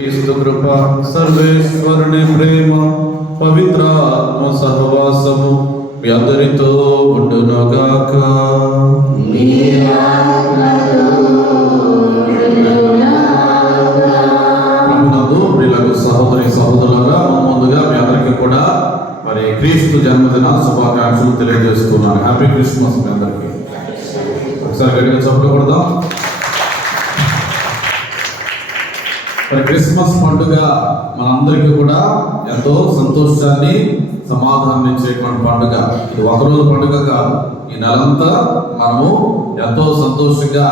క్రీస్తు కృప, సర్వేశ్వరుని ప్రేమ, పవిత్రాత్మ సహవాసము మీ అందరితో ఉండునుగాక. ప్రభునందు ప్రియులకు సహోదరి సహోదరులుగా ముందుగా మీ అందరికీ కూడా మరి క్రీస్తు జన్మదిన శుభాకాంక్షలు తెలియజేస్తున్నాను. హ్యాపీ క్రిస్మస్ మీ అందరికీ. ఒకసారి గట్టిగా చెప్పకూడదాం. మరి క్రిస్మస్ పండుగ మనందరికీ కూడా ఎంతో సంతోషాన్ని సమాధానం ఇచ్చేటువంటి పండుగ. ఇది ఒకరోజు పండుగ కాదు, ఈ నెలంతా మనము ఎంతో సంతోషంగా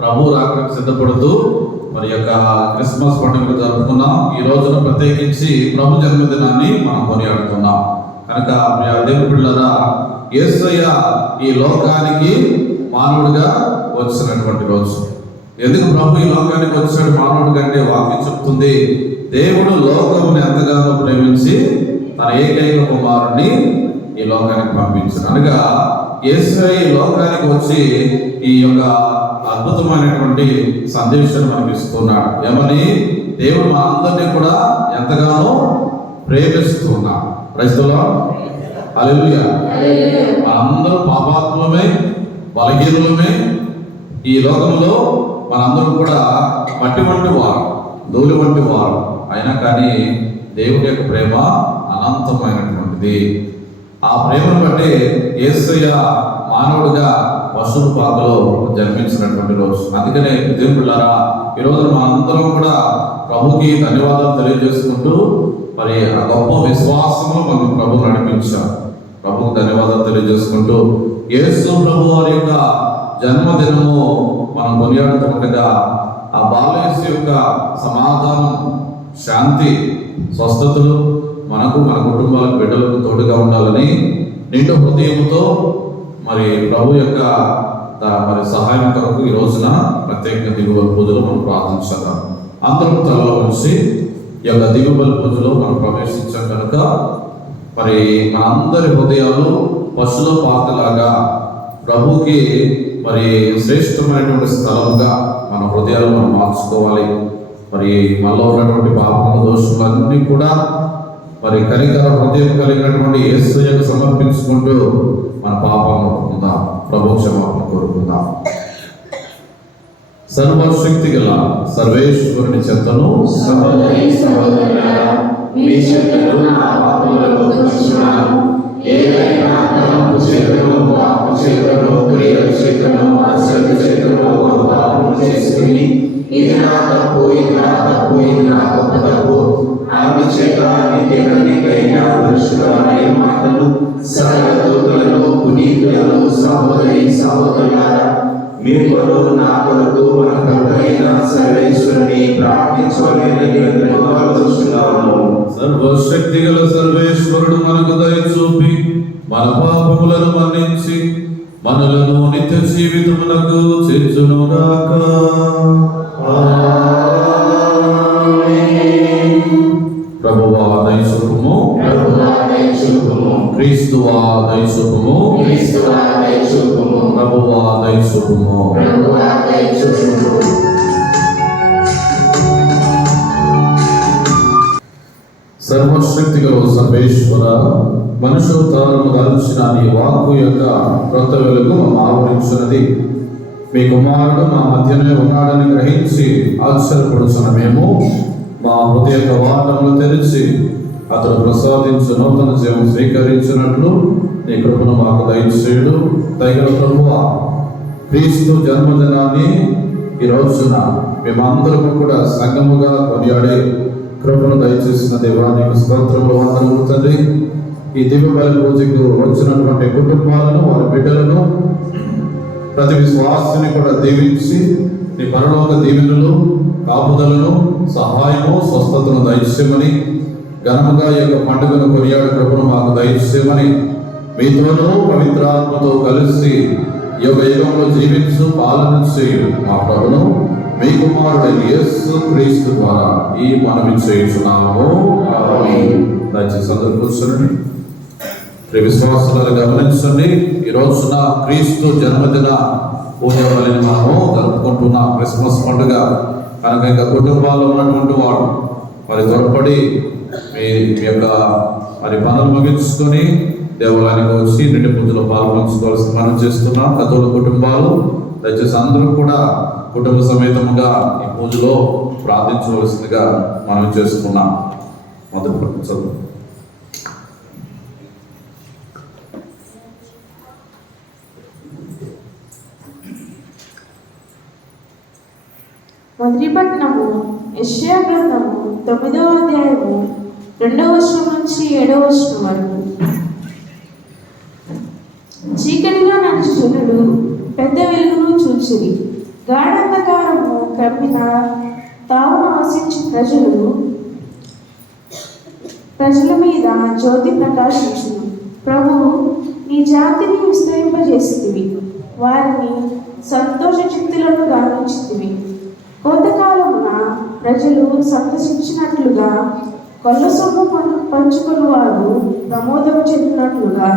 ప్రభు రాకడానికి సిద్ధపడుతూ మరి యొక్క క్రిస్మస్ పండుగను జరుపుకున్నాం. ఈ రోజున ప్రత్యేకించి ప్రభు జన్మదినాన్ని మనం కొనియాడుతున్నాం. కనుక దేవుని బిడ్డలారా, యేసయ్య ఈ లోకానికి మానవుడిగా వచ్చినటువంటి రోజు. ఎందుకు ప్రభు ఈ లోకానికి వచ్చాడు మానవుడి కంటే? వాక్యం చెప్తుంది, దేవుడు లోకముని ఎంతగానో ప్రేమించి తన ఏకైక కుమారుడిని ఈ లోకానికి పంపించాడు. అనగా యేసయ్య ఈ లోకానికి వచ్చి ఈ యొక్క అద్భుతమైనటువంటి సందేశాన్ని మనకి ఇస్తున్నాడు. ఏమని? దేవుడు మా అందరినీ కూడా ఎంతగానో ప్రేమిస్తున్నాడు. క్రైస్తవులా హల్లెలూయా. మనందరూ పాపాత్మమే, బలహీనులమే. ఈ లోకంలో మనందరూ కూడా మట్టి వంటి వారు, ధూళి వంటి వారు. అయినా కానీ దేవుడి యొక్క ప్రేమ అనంతమైనటువంటిది. ఆ ప్రేమను బట్టి యేసయ్య మానవుడిగా పశువుల పాకలో జన్మించినటువంటి రోజు. అందుకనే దేవుని బిడ్డలారా, ఈ రోజు మనందరం కూడా ప్రభుకి ధన్యవాదాలు తెలియజేసుకుంటూ మరి ఆ గొప్ప విశ్వాసంలో మనం ప్రభు నడిపించాం. ప్రభుకి ధన్యవాదాలు తెలియజేసుకుంటూ యేసు ప్రభు వారి యొక్క జన్మదినము మనం కొనియాడుతుండగా ఆ బాలయేసు యొక్క సమాధానం, శాంతి, స్వస్థతలు మనకు, మన కుటుంబాలకు, బిడ్డలకు తోడుగా ఉండాలని నిండు హృదయంతో మరి ప్రభు యొక్క మరి సహాయం కొరకు ఈ రోజున ప్రత్యేకంగా దిగుబడి పూజలో మనం ప్రార్థించాం. అందరం తలలో ఉంచి ఈ యొక్క దిగుబడి పూజలో మనం ప్రవేశించాం కనుక మరి మన అందరి హృదయాలు పశుల పాకలాగా ప్రభుకి మరి శ్రేష్టమైనటువంటి స్థలంగా మన హృదయాలు మనం మార్చుకోవాలి. మరి మనలో ఉన్నటువంటి పాపము, దోషములన్నీ కూడా మరి కనికర హృదయం కలిగినటువంటి యేసయ్యకు సమర్పించుకుంటూ మన పాపాలను ఒప్పుకుందాం, ప్రభు క్షమాపణ కోరుకుందాం. సర్వశక్తి గల సర్వేశ్వరుని చెంతను మీరు నా కొరకు మన ప్రభువైన సర్వేశ్వరుని ప్రార్థించవలెనని వేడుకొనుచున్నాము. సర్వశక్తి గల సర్వేశ్వరుడు మనకు దయ చూపి మన పాపములను మన్నించి మనలను నిత్య జీవితమునకు చేర్చునుగాక. ప్రభువా దయ చూపుము, క్రీస్తువా దయ చూపుము, ప్రభువా దయ చూపుము. సర్వశక్తి గల సర్వేశ్వర, మనుషోత్తరము దాల్చిన నీ వాక్కు యొక్క క్రొత్త వెలుగు ఆవరించినది. మీ కుమారుడు మా మధ్యనే ఉన్నాడని గ్రహించి ఆశ్చర్యపడుచున్న మేము మా హృదయ కవాటములు తెరిచి అతడు ప్రసాదించు నూతన జీవం స్వీకరించినట్లు నీ కృపను మాకు దయచేయుడు. దయగల ప్రభువా, క్రీస్తు జన్మదినాన్ని ఈ రోజున మేమందరము కూడా సంగముగా కొనియాడే కృపను దయచేసిన దేవా, నీకు స్తోత్రములు, వందనములు తండ్రి. ఈ దివ్యబలి పూజకు వచ్చినటువంటి కుటుంబాలను, వారి బిడ్డలను, ప్రతి విశ్వాసాన్ని కూడా దీవించి నీ పరలోక దీవెనలు, కాపుదలను, సహాయము, స్వస్థతను దయచేయమని, ఘనముగా ఈ యొక్క పండుగను కొనియాడే కృపను మాకు దయచేయమని, మీతోనూ పవిత్రాత్మతో కలిసి యుగ యుగంలో జీవించు పాలన చేయు మా ప్రభును మీ కుమారుడైన యేసు క్రీస్తు ద్వారా ఈ మనవి చేయుచున్నాము. దయచేసి అందరూ కూర్చోండి. విశ్వాసాలను గమనించండి. ఈ రోజున క్రీస్తు జన్మదిన పూజ వలన మనము జరుపుకుంటున్న క్రిస్మస్ పండుగ కనుక ఇంకా కుటుంబాల్లో ఉన్నటువంటి వాడు మరి త్వరపడి మీ యొక్క మరి పనులు ముగించుకొని దేవాలయానికి వచ్చి నిండి పూజలో పాల్పంచుకోవాల్సి మనం చేస్తున్నాం. కథోల కుటుంబాలు దయచేసి అందరూ కూడా కుటుంబ సమేతముగా ఈ పూజలో ప్రార్థించవలసిందిగా మనం చేస్తున్నాం. మొదటి చదువు. మొదటి పట్టణము యెషయా గ్రంథము 9వ అధ్యాయము 2వ వచనం నుంచి 7వ వచనం వరకు. చీకటిలో నడిచి జనులు పెద్ద వెలుగును చూచిరి, గాఢంధకారము కమ్మిన తావును ఆశించి ప్రజల మీద జ్యోతి ప్రకాశించును. ప్రభువు నీ జాతిని విస్తరింపజేసితివి, వారిని సంతోష చిత్తులను గావించితివి. కోతకాలమున ప్రజలు సంతసించినట్లుగా, కొల్ల సొమ్ము పంచుకుని వారు ప్రమోదం చెందినట్లుగా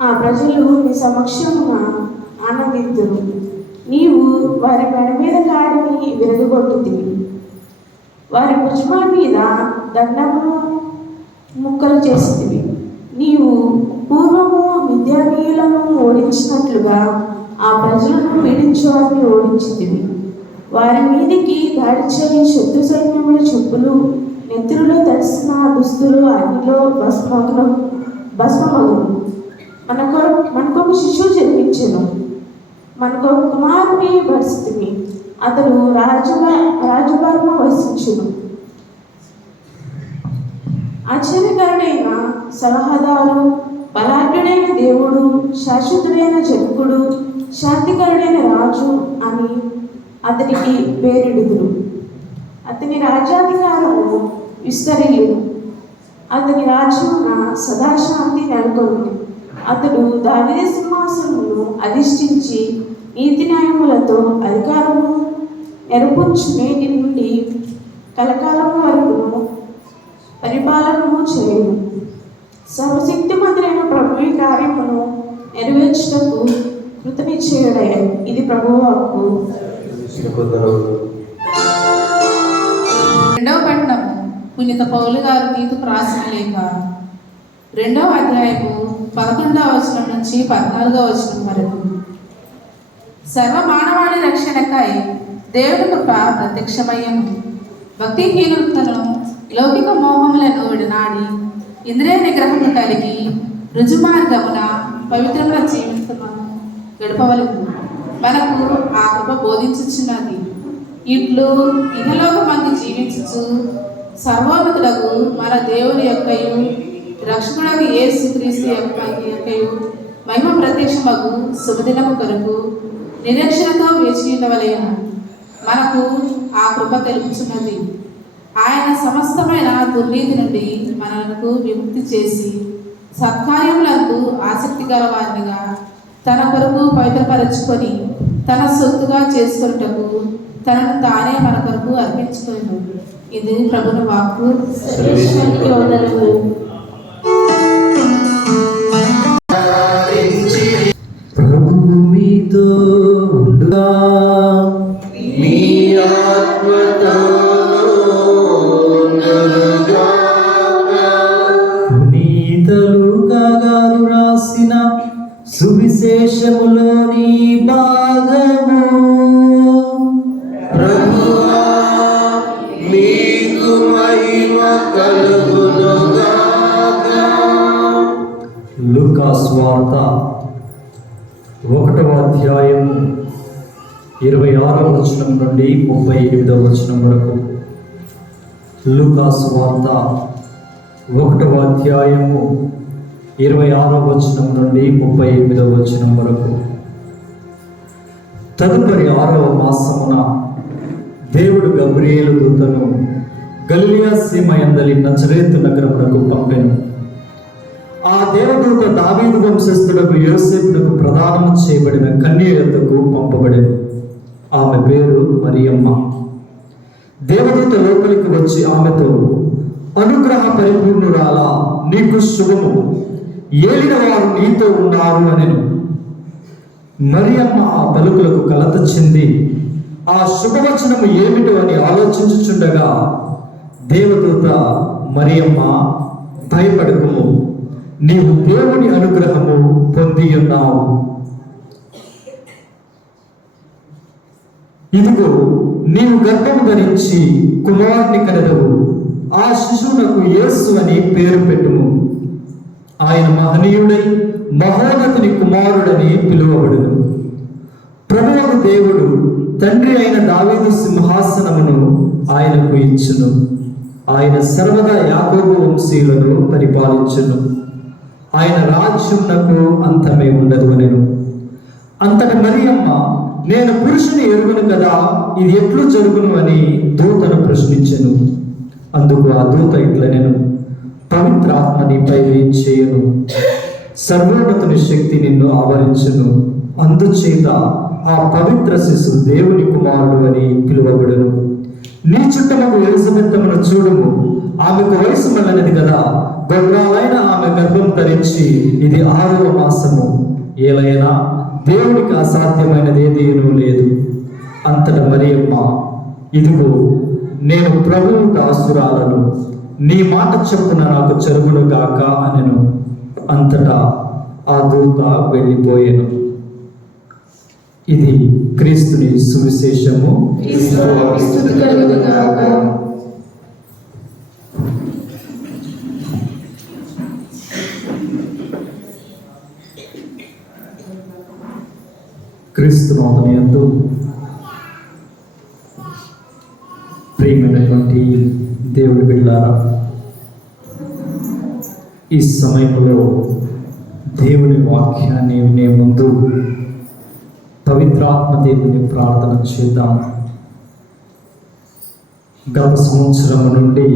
ఆ ప్రజలు నీ సమక్షమున ఆనందింతురు. నీవు వారి మెడ మీద కాడిని విరగగొట్టుతివి, వారి భుజముల మీద దండమును ముక్కలు చేసితివి. నీవు పూర్వము మిద్యానీయులను ఓడించినట్లుగా ఆ ప్రజలను పీడించు వారిని ఓడించితివి. వారి మీదికి దాడి చేయని శత్రు సైన్యముల చెప్పులు, నెత్తురులో తడిసిన దుస్తులు అగ్నిలో భస్మమగును. మనకొక శిశువు జన్మించెను, మనకు కుమారుని భరిస్తుమి, అతడు రాజభారము వసించును. ఆశ్చర్యకరుడైన సలహాదారు, బలాఢ్యుడైన దేవుడు, శాశ్వతుడైన జనకుడు, శాంతికరుడైన రాజు అని అతనికి పేరిడుదురు. అతని రాజ్యాధికారము విస్తరిల్లును, అతని రాజ్యమున సదాశాంతి నెలకొను. అతడు దావీదు సింహాసనమును అధిష్ఠించి నీతి న్యాయములతో అధికారము నెరపుచ్చు. నేటి నుండి కలకాలము వరకును పరిపాలనము చేయను. సర్వశక్తిమంతుడైన ప్రభువు కార్యమును నెరవేర్చుటకు కృతనిశ్చయుడయ్యాడు. ఇది ప్రభువు వాక్కు. రెండవ పట్టణము పునీత పౌలు గారు తీతుకు రాసిన లేఖ 2వ అధ్యాయము 11వ వచనం నుంచి 14వ వచనం వరకు. సర్వ మానవాళి రక్షణకై దేవుని కృప ప్రత్యక్షమయ్యను. భక్తిహీనతను లౌకిక మోహములను విడనాడి ఇంద్రియ నిగ్రహము కలిగి రుజుమార్గమున పవిత్రముల జీవితమును గడపవలను మనకు ఆ కృప బోధించుచున్నది. ఇట్లు ఇహలోకమందు జీవించుచు సర్వోన్నతులకు మన దేవుని యొక్కయు రక్షకుడకు యేసుక్రీస్తు యొక్కయు మహిమ ప్రత్యక్షమగు శుభదినము కొరకు నిరీక్షణతో వేచి ఉండవలెను. మనకు ఆ కృప తెలుపుచున్నది. ఆయన సమస్తమైన దుర్నీతి నుండి మనకు విముక్తి చేసి సత్కార్యములందు ఆసక్తి గల వారినిగా తన కొరకు పవిత్రపరచుకొని తన సొత్తుగా చేసుకొనుటకు తనను తానే మన కొరకు అర్పించుకొను. ఇది ప్రభుని వాక్కు. శ్రేష్ఠునికి వందనములు. ప్రభువు మీతో ఉండుగా, మీ ఆత్మతోను ఉండుగాక. పునీత లూకా గారు రాసిన సువిశేషములోని భాగము. ప్రభువా మీకు మహిమ కలుగునుగాక. లూకా స్వార్త 1వ అధ్యాయం 26వ వచనం నుండి 38వ వచనం వరకు. లూకా స్వార్త 1వ అధ్యాయము 26వ వచనం నుండి 38వ వచనం వరకు. తదుపరి 6వ మాసమున దేవుడు గబ్రియేలు దూతను గలిలయ సీమ యందలి నజరేతు నగరమునకు పంపెను. ఆ దేవదూత దావీదు వంశస్థుడకు యోసేపునకు ప్రదానము చేయబడిన కన్య యొద్దకు పంపబడెను. ఆమె పేరు మరియమ్మ. దేవదూత లోపలికి వచ్చి ఆమెతో, అనుగ్రహ పరిపూర్ణురాలా, నీకు శుభము, ఏలిన వారు నీతో ఉన్నారు అనెను. మరియమ్మ ఆ పలుకులకు కలత చెంది ఆ శుభవచనము ఏమిటో అని ఆలోచించుచుండగా దేవదూత మరియమ్మ భయపడకుము, నీవు దేవుని అనుగ్రహము పొంది ఉన్నావు. ఇదిగో నీవు గర్భము ధరించి కుమారుని కనెదవు, ఆ శిశువునకు యేసు అని పేరు పెట్టుము. ఆయన మహనీయుడై మహోన్నతుని కుమారుడని పిలువబడును. ప్రభువు దేవుడు తండ్రి అయిన దావీదు సింహాసనమును ఆయనకు ఇచ్చును. ఆయన సర్వదా యాకోబు వంశీయులను పరిపాలించును. ఆయన రాజ్యమునకు అంతమే ఉండదు అనెను. అంతట మరియమ్మ, నేను పురుషుని ఎరుగును కదా, ఇది ఎట్లు జరుగును అని దూతను ప్రశ్నించెను. అందుకు ఆ దూత ఇట్లనెను, పవిత్రాత్మ నీపై వేయించేయును, సర్వోన్నతుని శక్తి నిన్ను ఆవరించును, అందుచేత ఆ పవిత్ర శిశువు దేవుని కుమారుడు అని పిలువబడును. నీ చుట్టముకు ఎలిజబెత్తమును చూడుము, ఆమెకు వయసు మళ్ళనిది కదా, గొడ్రాలైన ఆమె గర్భం ధరించి ఇది 6వ మాసము. ఏలైనా దేవునికి అసాధ్యమైనది ఏదీనూ లేదు. అంతట మరియమ్మ, ఇదిగో నేను ప్రభువు దాసురాలను, నీ మాట చొప్పున నాకు జరుగును గాక అనెను. అంతటా ఆ దూత వెళ్ళిపోయెను. ఇది క్రీస్తుని సువిశేషము. స్తుతి కలుగును గాక. క్రీస్తు నామమున యందు ప్రియమైనటువంటి దేవుని బిడ్డలారా, ఈ సమయంలో దేవుని వాక్యాన్ని వినే ముందు పవిత్రాత్మ దేవుని ప్రార్థన చేద్దాం. గత సంవత్సరం నుండి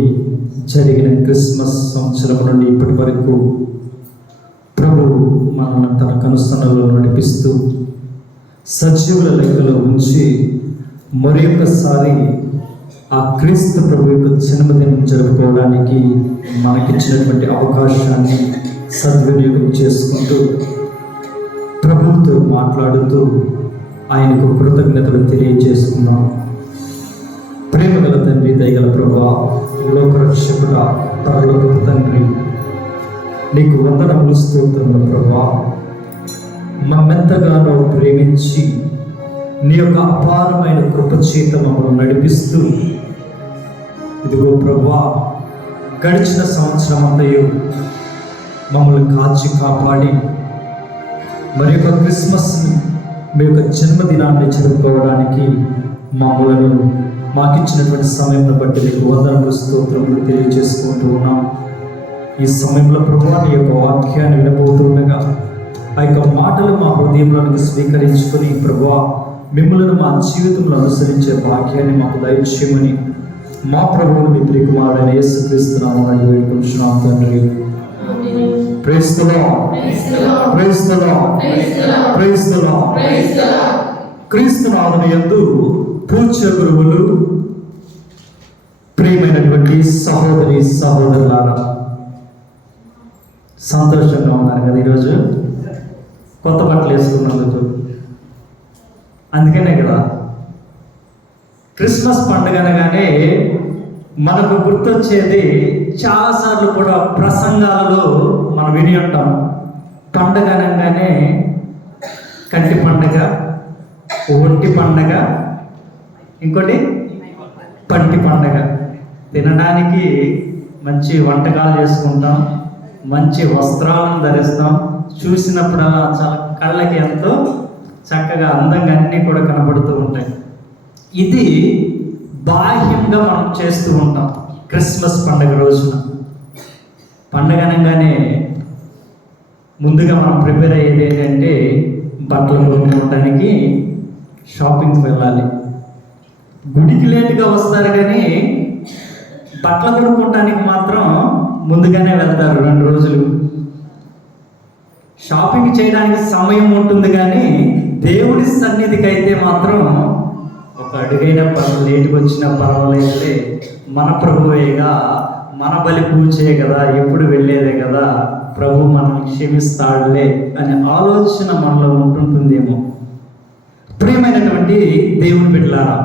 జరిగిన క్రిస్మస్ సంవత్సరం నుండి ఇప్పటి వరకు ప్రభు మనల్ని తన కనుసన్నలో నడిపిస్తూ సజీవుల లెక్కలో ఉంచి మరొకసారి ఆ క్రీస్తు ప్రభు యొక్క జన్మదినం జరుపుకోవడానికి మనకిచ్చినటువంటి అవకాశాన్ని సద్వినియోగం చేసుకుంటూ ప్రభువుతో మాట్లాడుతూ ఆయనకు కృతజ్ఞతలు తెలియజేసుకున్నాం. ప్రేమగల తండ్రి, దయగల ప్రభువా, లోకరక్షకుడా, పరలోకపు తండ్రి, నీకు వందనములు, స్తోత్రములు ప్రభువా. మమ్మెంతగానో ప్రేమించి నీ యొక్క అపారమైన కృపచేత మమ్మల్ని నడిపిస్తూ, ఇదిగో ప్రభువా, గడిచిన సంవత్సరం అంతయు మమ్మల్ని కాచి కాపాడి మరి యొక్క క్రిస్మస్ మీ యొక్క జన్మదినాన్ని జరుపుకోవడానికి మమ్మలను మాకిచ్చినటువంటి సమయంలో బట్టి మీకు వందనములు, స్తోత్రములు తెలియజేసుకుంటూ ఉన్నాం. ఈ సమయంలో ప్రభువా, నీ యొక్క వాక్యాన్ని వినబోతుండగా ఆ యొక్క మాటలు మా హృదయంలోనికి స్వీకరించుకొని ప్రభువా, మిమ్మల్ని మా జీవితంలో అనుసరించే భాగ్యాన్ని మాకు దయచేయమని మా ప్రభువుని మీ ప్రియకుమారుడైన యేసుక్రీస్తు నామమున వేడుకొంచున్నాం తండ్రి. Praise the lord, praise the lord, praise the lord. Kristu నామమున యందు పూజ్య గురువులు, ప్రియమైనటువంటి సహోదరి సహోదరులారా, సంతోషంగా ఉన్నారు కదా ఈరోజు కొత్త బట్టలు వేసుకున్నందుకు? అందుకనే కదా క్రిస్మస్ పండుగ అనగానే మనకు గుర్తొచ్చేది చాలాసార్లు కూడా ప్రసంగాలలో మనం విని ఉంటాం. పండుగ అనగానే కంటి పండుగ, ఒంటి పండుగ, ఇంకోటి పంటి పండుగ. తినడానికి మంచి వంటకాలు చేసుకుంటాం, మంచి వస్త్రాలను ధరిస్తాం, చూసినప్పుడల్లా చాలా కళ్ళకి ఎంతో చక్కగా అందంగా అన్నీ కూడా కనబడుతూ ఉంటాయి. ఇది బాహ్యంగా మనం చేస్తూ ఉంటాం. క్రిస్మస్ పండుగ రోజున పండుగ అనగానే ముందుగా మనం ప్రిపేర్ అయ్యేది ఏంటంటే బట్టలు కొనుక్కోవడానికి షాపింగ్కి వెళ్ళాలి. గుడికి లేటుగా వస్తారు కానీ బట్టలు కొనుక్కోవడానికి మాత్రం ముందుగానే వెళ్తారు. 2 రోజులు షాపింగ్ చేయడానికి సమయం ఉంటుంది, కానీ దేవుడి సన్నిధికి అయితే మాత్రం ఒక అడుగైనా లేటుగా వచ్చినా పర్వాలేదులే, మన ప్రభువేగా, మన బలి పూజే కదా, ఎప్పుడు వెళ్ళేదే కదా, ప్రభు మనల్ని క్షమిస్తాడులే అనే ఆలోచన మనలో ఉంటుందేమో. ప్రియమైనటువంటి దేవుని బిడ్డలారా,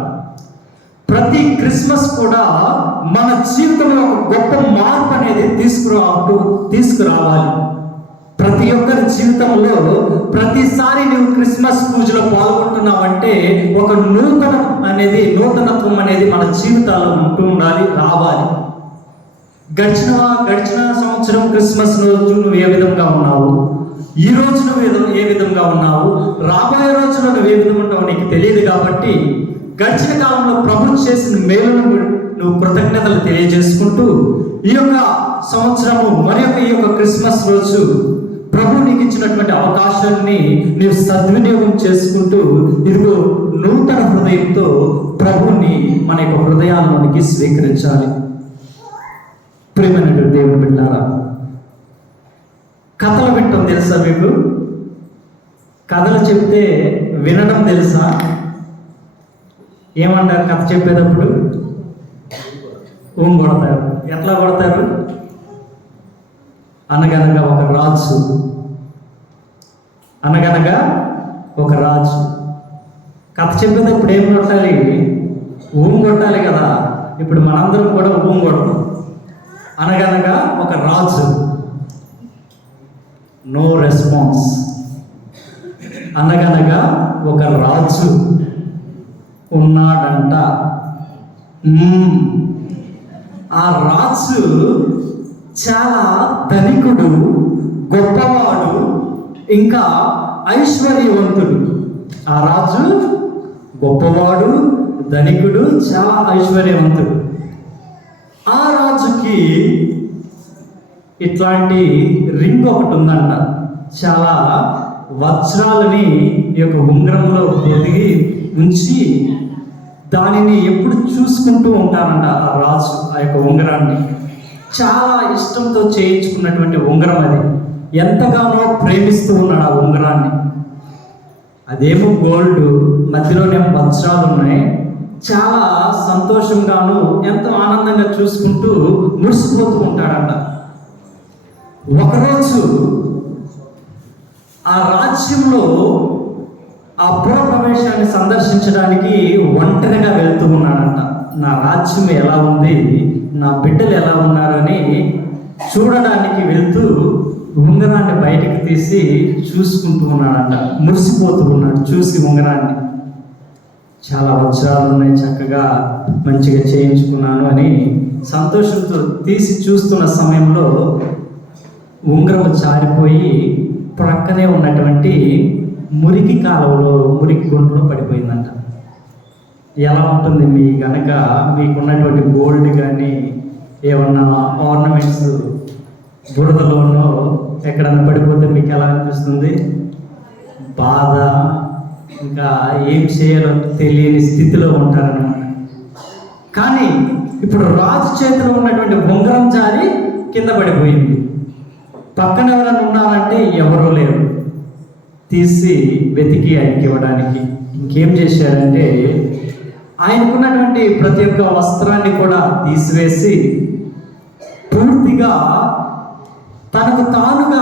ప్రతి క్రిస్మస్ కూడా మన జీవితంలో ఒక గొప్ప మార్పు అనేది తీసుకురావాలి. ప్రతి ఒక్కరి జీవితంలో ప్రతిసారి నువ్వు క్రిస్మస్ పూజలో పాల్గొంటున్నావంటే ఒక నూతనత్వం అనేది మన జీవితాల్లో ఉంటూ ఉండాలి, రావాలి. గడిచిన సంవత్సరం క్రిస్మస్ రోజు నువ్వు ఏ విధంగా ఉన్నావు, ఈ రోజు నువ్వు ఏ విధంగా ఉన్నావు, రాబోయే రోజులో నువ్వు ఏ విధంగా ఉంటావు నీకు తెలియదు. కాబట్టి గడిచిన కాలంలో ప్రభు చేసిన మేలును నువ్వు కృతజ్ఞతలు తెలియజేసుకుంటూ ఈ యొక్క సంవత్సరము మరి ఈ యొక్క క్రిస్మస్ రోజు ప్రభు నీకు ఇచ్చినటువంటి అవకాశాన్ని నీవు సద్వినియోగం చేసుకుంటూ ఇదిగో నూతన హృదయంతో ప్రభుని మన యొక్క హృదయాల్లోనికి స్వీకరించాలి. ప్రియమైనటువంటి దేవుని బిడ్డలారా, కథలు వినటం తెలుసా మీకు? కథలు చెప్తే వినడం తెలుసా? ఏమంటారు కథ చెప్పేటప్పుడు? కొడతారు. ఎట్లా కొడతారు? అనగనగా ఒక రాజు కథ చెప్పేటప్పుడు ఏం కొట్టాలి? కొట్టాలి కదా. ఇప్పుడు మనందరం కూడా కొడతాం. అనగనగా ఒక రాజు, నో రెస్పాన్స్. అనగనగా ఒక రాజు ఉన్నాడంట. ఆ రాజు చాలా ధనికుడు, గొప్పవాడు, ఇంకా ఐశ్వర్యవంతుడు. ఆ రాజు గొప్పవాడు, ధనికుడు, చాలా ఐశ్వర్యవంతుడు. ఆ రాజుకి ఇట్లాంటి రింగ్ ఒకటి ఉందంట. చాలా వజ్రాలని ఈ యొక్క ఉంగరంలో పొదిగి ఉంచి దానిని ఎప్పుడు చూసుకుంటూ ఉంటారంట ఆ రాజు. ఆ యొక్క ఉంగరాన్ని చాలా ఇష్టంతో చేయించుకున్నటువంటి ఉంగరం అది. ఎంతగానో ప్రేమిస్తూ ఉన్నాడు ఆ ఉంగరాన్ని. అదేమో గోల్డ్, మధ్యలోనేమో వజ్రాలు ఉన్నాయి. చాలా సంతోషంగాను ఎంతో ఆనందంగా చూసుకుంటూ మురిసిపోతూ ఉంటాడంట. ఒకరోజు ఆ రాజ్యంలో ఆ పురప్రవేశాన్ని సందర్శించడానికి ఒంటరిగా వెళ్తూ ఉన్నాడంట. నా రాజ్యం ఎలా ఉంది, నా బిడ్డలు ఎలా ఉన్నారని చూడడానికి వెళ్తూ ఉంగరాన్ని బయటకు తీసి చూసుకుంటూ ఉన్నాడంట. మురిసిపోతూ ఉన్నాడు చూసి ఉంగరాన్ని. చాలా వజ్రాలు ఉన్నాయి, చక్కగా మంచిగా చేయించుకున్నాను అని సంతోషంతో తీసి చూస్తున్న సమయంలో ఉంగరం జారిపోయి ప్రక్కనే ఉన్నటువంటి మురికి కాలువలో, మురికి గుంటలో పడిపోయిందంట. ఎలా ఉంటుంది మీకున్నటువంటి గోల్డ్ కానీ ఏమన్నా ఆర్నమెంట్స్ బురదలోనో ఎక్కడన్నా పడిపోతే మీకు ఎలా అనిపిస్తుంది? బాధ, ఇంకా ఏం చేయాలో తెలియని స్థితిలో ఉంటారన్నమాట. కానీ ఇప్పుడు రాజు చేతిలో ఉన్నటువంటి ఉంగరం జారి కింద పడిపోయింది. పక్కన ఎవరైనా ఉన్నారంటే ఎవరూ లేరు. తీసి వెతికి ఆయనకి ఇవ్వడానికి ఇంకేం చేశారంటే ఆయనకున్నటువంటి ప్రతి ఒక్క వస్త్రాన్ని కూడా తీసివేసి పూర్తిగా తనకు తానుగా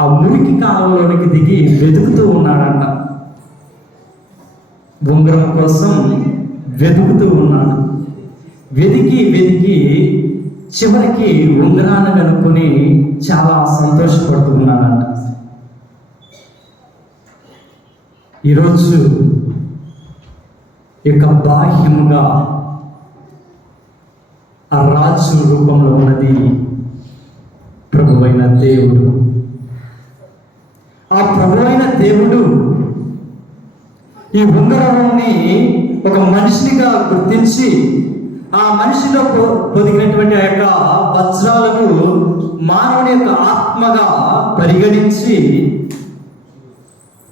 ఆ మురికి కాలంలోనికి దిగి వెతుకుతూ ఉన్నాడంట. ఉంగరం కోసం వెతుకుతూ ఉన్నాడు. వెతికి చివరికి ఉంగరాన్ని కనుక్కొని చాలా సంతోషపడుతూ ఉన్నాడంట. ఈరోజు ఇక బాహ్యముగా ఆ రాజు రూపంలో ఉన్నది ప్రభువైన దేవుడు. ఆ ప్రభువైన దేవుడు ఈ ఉంగరాన్ని ఒక మనిషినిగా గుర్తించి ఆ మనిషిలో పొదిగినటువంటి ఆ యొక్క వజ్రాలను మానవుని యొక్క ఆత్మగా పరిగణించి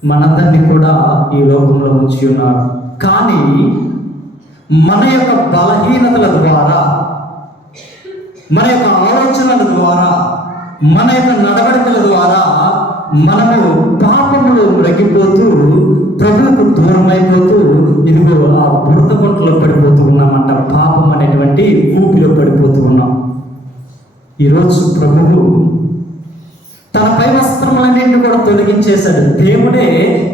మనందరినీ కూడా ఈ లోకంలో ఉంచి ఉన్నారు. కానీ మన యొక్క బలహీనతల ద్వారా, మన యొక్క ఆలోచనల ద్వారా, మన యొక్క నడవడికల ద్వారా మనము పాపములో రగిపోతూ ప్రభువుకు దూరం అయిపోతూ ఇదిగో ఆ బురద గుంటలో పడిపోతూ ఉన్నామంట. పాపం అనేటువంటి ఊపిలో పడిపోతూ ఉన్నాం. ఈరోజు ప్రభువు తన పై వస్త్రములన్నింటినీ కూడా తొలగించేశాడు. దేవుడే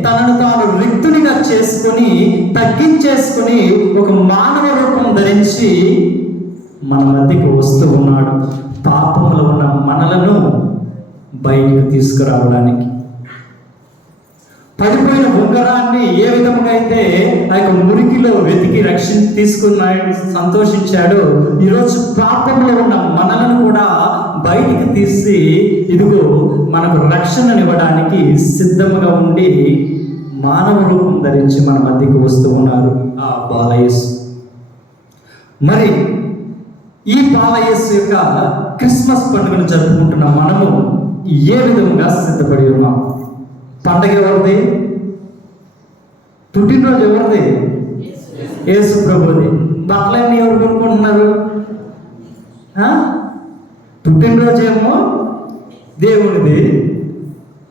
తనను తాను రిక్తునిగా చేసుకొని తగ్గించేసుకొని ఒక మానవ రూపం ధరించి మన మధ్యకు వస్తూ ఉన్నాడు, పాపములో ఉన్న మనలను బయటికి తీసుకురావడానికి. పడిపోయిన ఉంగరాన్ని ఏ విధంగా అయితే ఆ యొక్క మురికిలో వెతికి తీసుకున్నాడు, సంతోషించాడు, ఈరోజు పాపంలో ఉన్న మనలను కూడా బయటికి తీసి ఇదిగో మనకు రక్షణనివ్వడానికి సిద్ధంగా ఉండి మానవ రూపం ధరించి మన మధ్యకు వస్తూ ఉన్నారు ఆ బాలయేసు. మరి ఈ బాలయేసు యొక్క క్రిస్మస్ పండుగను జరుపుకుంటున్న మనము ఏ విధంగా సిద్ధపడి ఉన్నాం? పండగ ఎవరిది? పుట్టినరోజు ఎవరిది? యేసు ప్రభుది. బట్టలన్నీ ఎవరు కొనుక్కుంటున్నారు? పుట్టినరోజు ఏమో దేవుడిది,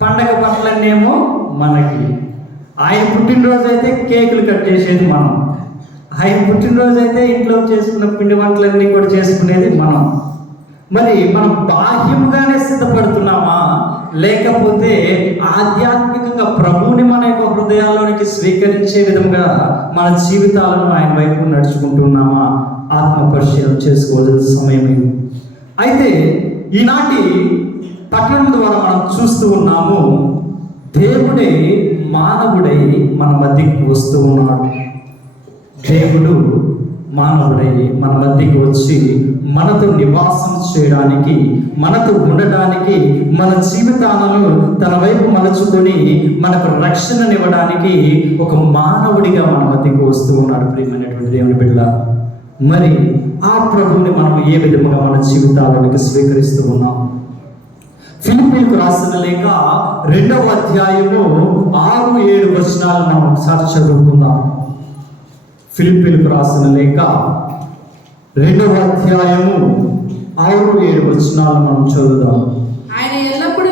పండగ బట్టలన్నీ ఏమో మనకి. ఆయన పుట్టినరోజు అయితే కేకులు కట్ చేసేది మనం, ఆయన పుట్టినరోజు అయితే ఇంట్లో చేసుకున్న పిండి వంటలన్నీ కూడా చేసుకునేది మనం. మరి మనం బాహ్యముగానే సిద్ధపడుతున్నామా, లేకపోతే ఆధ్యాత్మికంగా ప్రభువుని మన యొక్క హృదయాల్లోనికి స్వీకరించే విధంగా మన జీవితాలను ఆయన వైపు నడుచుకుంటున్నామా? ఆత్మ పరిశీలన చేసుకోవాల్సిన సమయం ఇది. అయితే ఈనాటి పట్టణం ద్వారా మనం చూస్తూ ఉన్నాము, దేవుడే మానవుడై మన మధ్యకి వస్తూ ఉన్నాడు. దేవుడు మానవుడై మన మధ్యకి వచ్చి మనతో నివాసం చేయడానికి, మనతో ఉండడానికి, మన జీవితాలను తన వైపు మలుచుకొని మనకు రక్షణనివ్వడానికి ఒక మానవుడిగా మన మధ్యకి వస్తూ ఉన్నాడు. ప్రియమైనటువంటి దేవుని బిడ్డ, మరి ఆ ప్రభువుని మనం ఏ విధంగా మన జీవితాలకు స్వీకరిస్తూ ఉన్నాం? ఫిలిప్పీలకు రాసిన లేఖ 2వ అధ్యాయము 6-7 వచనాలు మనం ఒకసారి చదువుకుందాం. ఫిలిప్పీలకు రాసిన లేఖ 2వ అధ్యాయము 6-7 వచనాలు మనం చదువుదాం. ఆయన ఎల్లప్పుడూ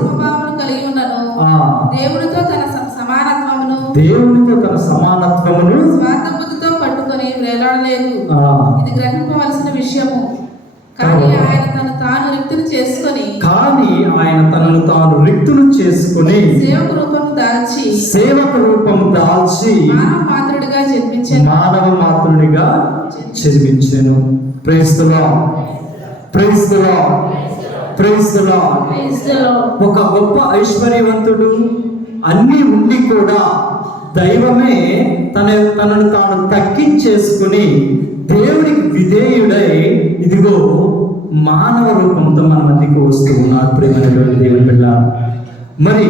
స్వభావమును కలిగి ఉన్నను, దేవునితో తన సమానత్వమును స్వార్థ బుద్ధితో పట్టుకొని వేలాడలేదు. ఇది గ్రహింపవలసిన విషయము. కానీ ఆయన తనను తాను రిక్తులు చేసుకొని సేవక రూపం దాల్చి మానవ మాతృడిగా జన్మించెను. Praise the lord, praise the lord, praise the Lord. ఒక గొప్ప ఐశ్వర్యవంతుడు అన్ని ఉండి కూడా దైవమే తనను తాను తగ్గించేసుకుని దేవుడికి విధేయుడై ఇదిగో మానవ రూపంతో మన మధ్యకు వస్తూ ఉన్నారు. ప్రేమైనటువంటి దేవుని బిడ్డ, మరి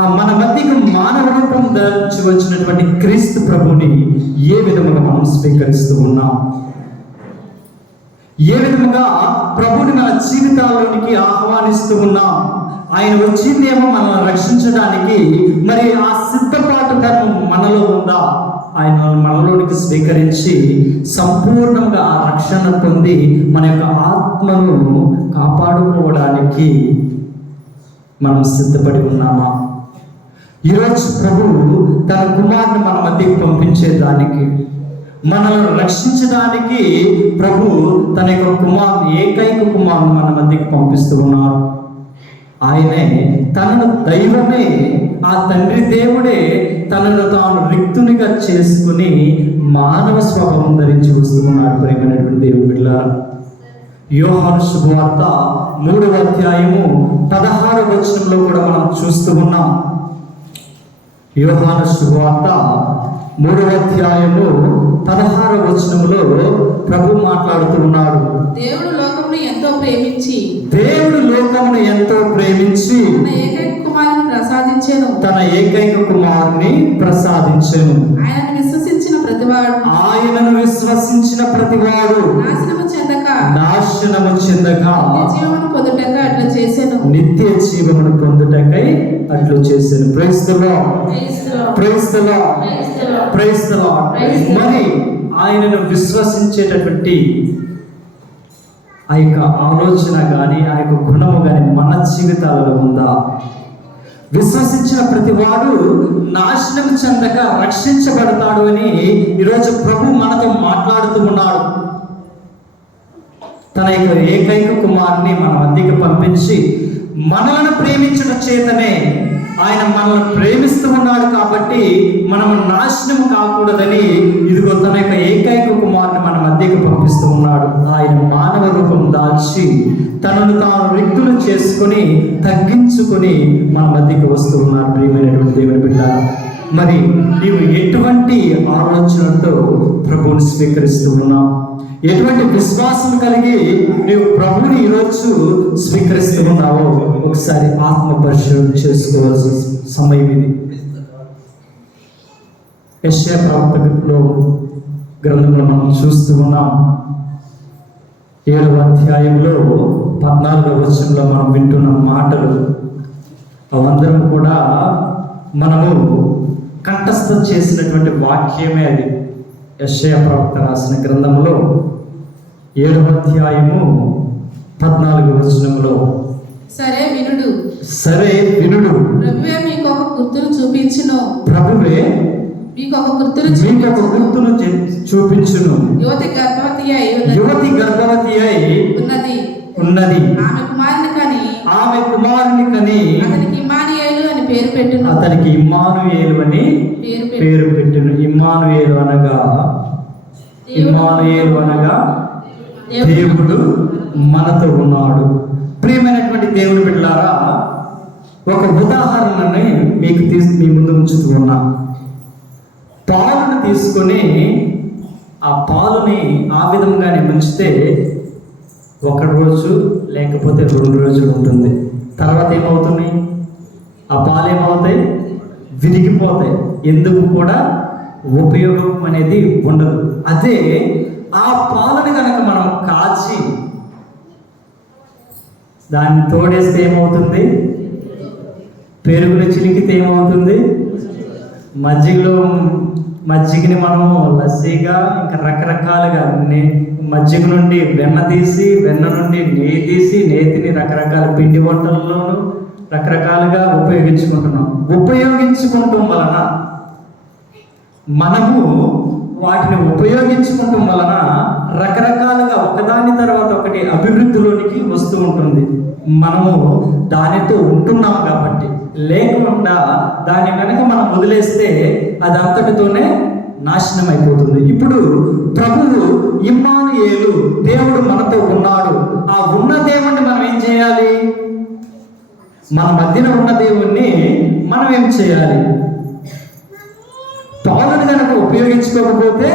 ఆ మన మధ్యకు మానవ రూపం ధరించి వచ్చినటువంటి క్రీస్తు ప్రభుని ఏ విధముగా మనం స్వీకరిస్తూ ఉన్నాం? ఏ విధముగా ప్రభుని మన జీవితాల్లోనికి ఆహ్వానిస్తూ ఉన్నాం? ఆయన వచ్చిందేమో మనల్ని రక్షించడానికి, మరి ఆ సిద్ధపాటు ధర్మం మనలో ఉందా? ఆయన మనలోనికి స్వీకరించి సంపూర్ణంగా ఆ రక్షణ పొంది మన యొక్క ఆత్మను కాపాడుకోవడానికి మనం సిద్ధపడి ఉన్నామా? ఈరోజు ప్రభువు తన కుమారుని మన మధ్యకి పంపించేదానికి, మనల్ని రక్షించడానికి ప్రభు తన యొక్క ఏకైక కుమారుని మన మధ్యకి పంపిస్తూ ఉన్నారు. ఆయనే తనను దైవమే, ఆ తండ్రి దేవుడే తనను తాను రిక్తునిగా చేసుకుని మానవ స్వభావం ధరించి వస్తున్నాడు. ప్రేమైనటువంటి దేవుని బిడ్డలారా, యోహాను శుభవార్త 3వ అధ్యాయము 16వ వచనంలో కూడా మనం చూస్తూ ఉన్నాం. యోహాను శుభవార్త 3వ అధ్యాయము 16వ వచనంలో ప్రభు మాట్లాడుతూ ఉన్నాడు. దేవుడు లోకమును ఎంతో ప్రేమించి తన ఏకైక కుమారుని ప్రసాదించెను. ఆయనను విశ్వసించిన ప్రతివాడు నాశనము చెందక నిత్య జీవమును పొందుటకై అట్లు చేశాను. Praise the lord, praise the lord, praise the lord. మరి ఆయనను విశ్వసించేటటువంటి ఆ యొక్క ఆలోచన కానీ ఆ యొక్క గుణము కానీ మన జీవితాలలో ఉందా? విశ్వసించిన ప్రతి వాడు నాశనం చెందక రక్షించబడతాడు అని ఈరోజు ప్రభు మనతో మాట్లాడుతూ ఉన్నాడు. తన యొక్క ఏకైక కుమారుని మన మధ్యకి పంపించి మనలను ప్రేమించడం చేతనే ఆయన మనల్ని ప్రేమిస్తూ ఉన్నాడు కాబట్టి మనం నాశనం కాకూడదని ఇదిగో తన యొక్క ఏకైక కుమారుని మన మధ్యకి పంపిస్తూ ఉన్నాడు. ఆయన మానవ రూపం దాల్చి తనను తాను రిక్తులు చేసుకొని తగ్గించుకొని మన మధ్యకి వస్తూ ఉన్నాడు. ప్రియమైనటువంటి దేవుని బిడ్డ, మరి నీవు ఎటువంటి ఆలోచనలతో ప్రభువుని స్వీకరిస్తూ ఉన్నావు? ఎటువంటి విశ్వాసం కలిగి నీవు ప్రభుని ఈరోజు స్వీకరిస్తూ ఉన్నావో ఒకసారి ఆత్మ పరిశీలన చేసుకోవాల్సిన సమయం ఇది. యెషయా ప్రవక్తలో గ్రంథంలో మనం చూస్తూ ఉన్నాం. 7వ అధ్యాయంలో 14వ వచనంలో మనం వింటున్న మాటలు అవందరం కూడా మనము కంఠస్థం చేసినటువంటి వాక్యమే అది. యెషయా ప్రవక్త రాసిన గ్రంథంలో 7వ అధ్యాయము 14వ వచనంలో, సరే వినుడు, సరే వినుడు, ప్రభువే మీకు ఒక గుర్తును చూపించును, ప్రభువే మీకు ఒక గుర్తును మీకు ఒక గుర్తును చూపించును. యువతి గర్భవతి అయి యువతి గర్భవతి అయి ఉన్నది, ఆమె కుమారుని కని అతనికి ఇమ్మానుయేలు అని పేరు పెట్టును. అతనికి ఇమ్మానుయేలు అని పేరు పెట్టును. ఇమ్మానుయేలు అనగా దేవుడు మనతో ఉన్నాడు. ప్రియమైనటువంటి దేవుని బిడ్డలారా, ఒక ఉదాహరణని మీకు మీ ముందు ఉంచుతూ ఉన్నా. పాలను తీసుకొని ఆ పాలుని ఆ విధంగానే ఉంచితే 1 రోజు లేకపోతే 2 రోజులు ఉంటుంది. తర్వాత ఏమవుతుంది? ఆ పాలు ఏమవుతాయి? విరిగిపోతాయి. ఎందుకు కూడా ఉపయోగం అనేది ఉండదు. అదే ఆ పాలను కనుక మనం కాచి దాన్ని తోడేస్తే ఏమవుతుంది? పెరుగుని చిలికితే ఏమవుతుంది? మజ్జిగని మనము లస్సీగా ఇంకా రకరకాలుగా మజ్జిగ నుండి వెన్న తీసి, వెన్న నుండి నెయ్యి తీసి, నేతిని రకరకాల పిండి వంటల్లోనూ రకరకాలుగా ఉపయోగించుకుంటాం వలన మనము వాటిని ఉపయోగించుకుంటాం వలన రకరకాలుగా ఒకదాని తర్వాత ఒకటి అభివృద్ధిలోనికి వస్తూ ఉంటుంది. మనము దానితో ఉంటున్నాం కాబట్టి. లేకుండా దాని వెనక మనం వదిలేస్తే అది అంతటితోనే నాశనం అయిపోతుంది. ఇప్పుడు ప్రభువు ఇమ్మానుయేలు, దేవుడు మనతో ఉన్నాడు. ఆ ఉన్న దేవుణ్ణి మనం ఏం చేయాలి? మన మధ్యన ఉన్న దేవుణ్ణి మనం ఏం చేయాలి? పాలను కనుక ఉపయోగించుకోకపోతే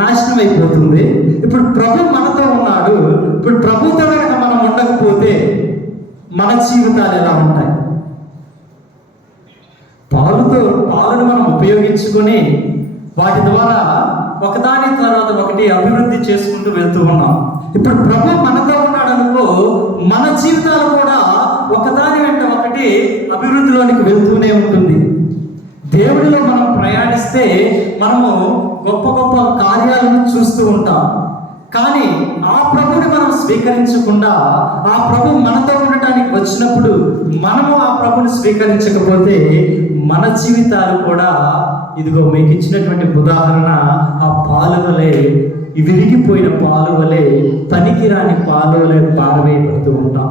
నాశనం అయిపోతుంది. ఇప్పుడు ప్రభు మనతో ఉన్నాడు. ఇప్పుడు ప్రభుతో కనుక మనం ఉండకపోతే మన జీవితాలు ఎలా ఉంటాయి? పాలను మనం ఉపయోగించుకొని వాటి ద్వారా ఒకదాని తర్వాత ఒకటి అభివృద్ధి చేసుకుంటూ వెళ్తూ ఉన్నాం. ఇప్పుడు ప్రభు మనతో ఉన్నాడు అనుకో, మన జీవితాలు కూడా ఒకదాని వెంట ఒకటి అభివృద్ధిలోనికి వెళ్తూనే ఉంటుంది. దేవుడిలో మనం ప్రయాణిస్తే మనము గొప్ప గొప్ప కార్యాలను చూస్తూ ఉంటాం. కానీ ఆ ప్రభుని మనం స్వీకరించకుండా, ఆ ప్రభు మనతో ఉండటానికి వచ్చినప్పుడు మనము ఆ ప్రభుని స్వీకరించకపోతే మన జీవితాలు కూడా ఇదిగో మీకు ఇచ్చినటువంటి ఉదాహరణ ఆ పాలు వలె, విరిగిపోయిన పాలు వలె, పనికిరాని పాలు వలె పారవేయబడుతూ ఉంటాం.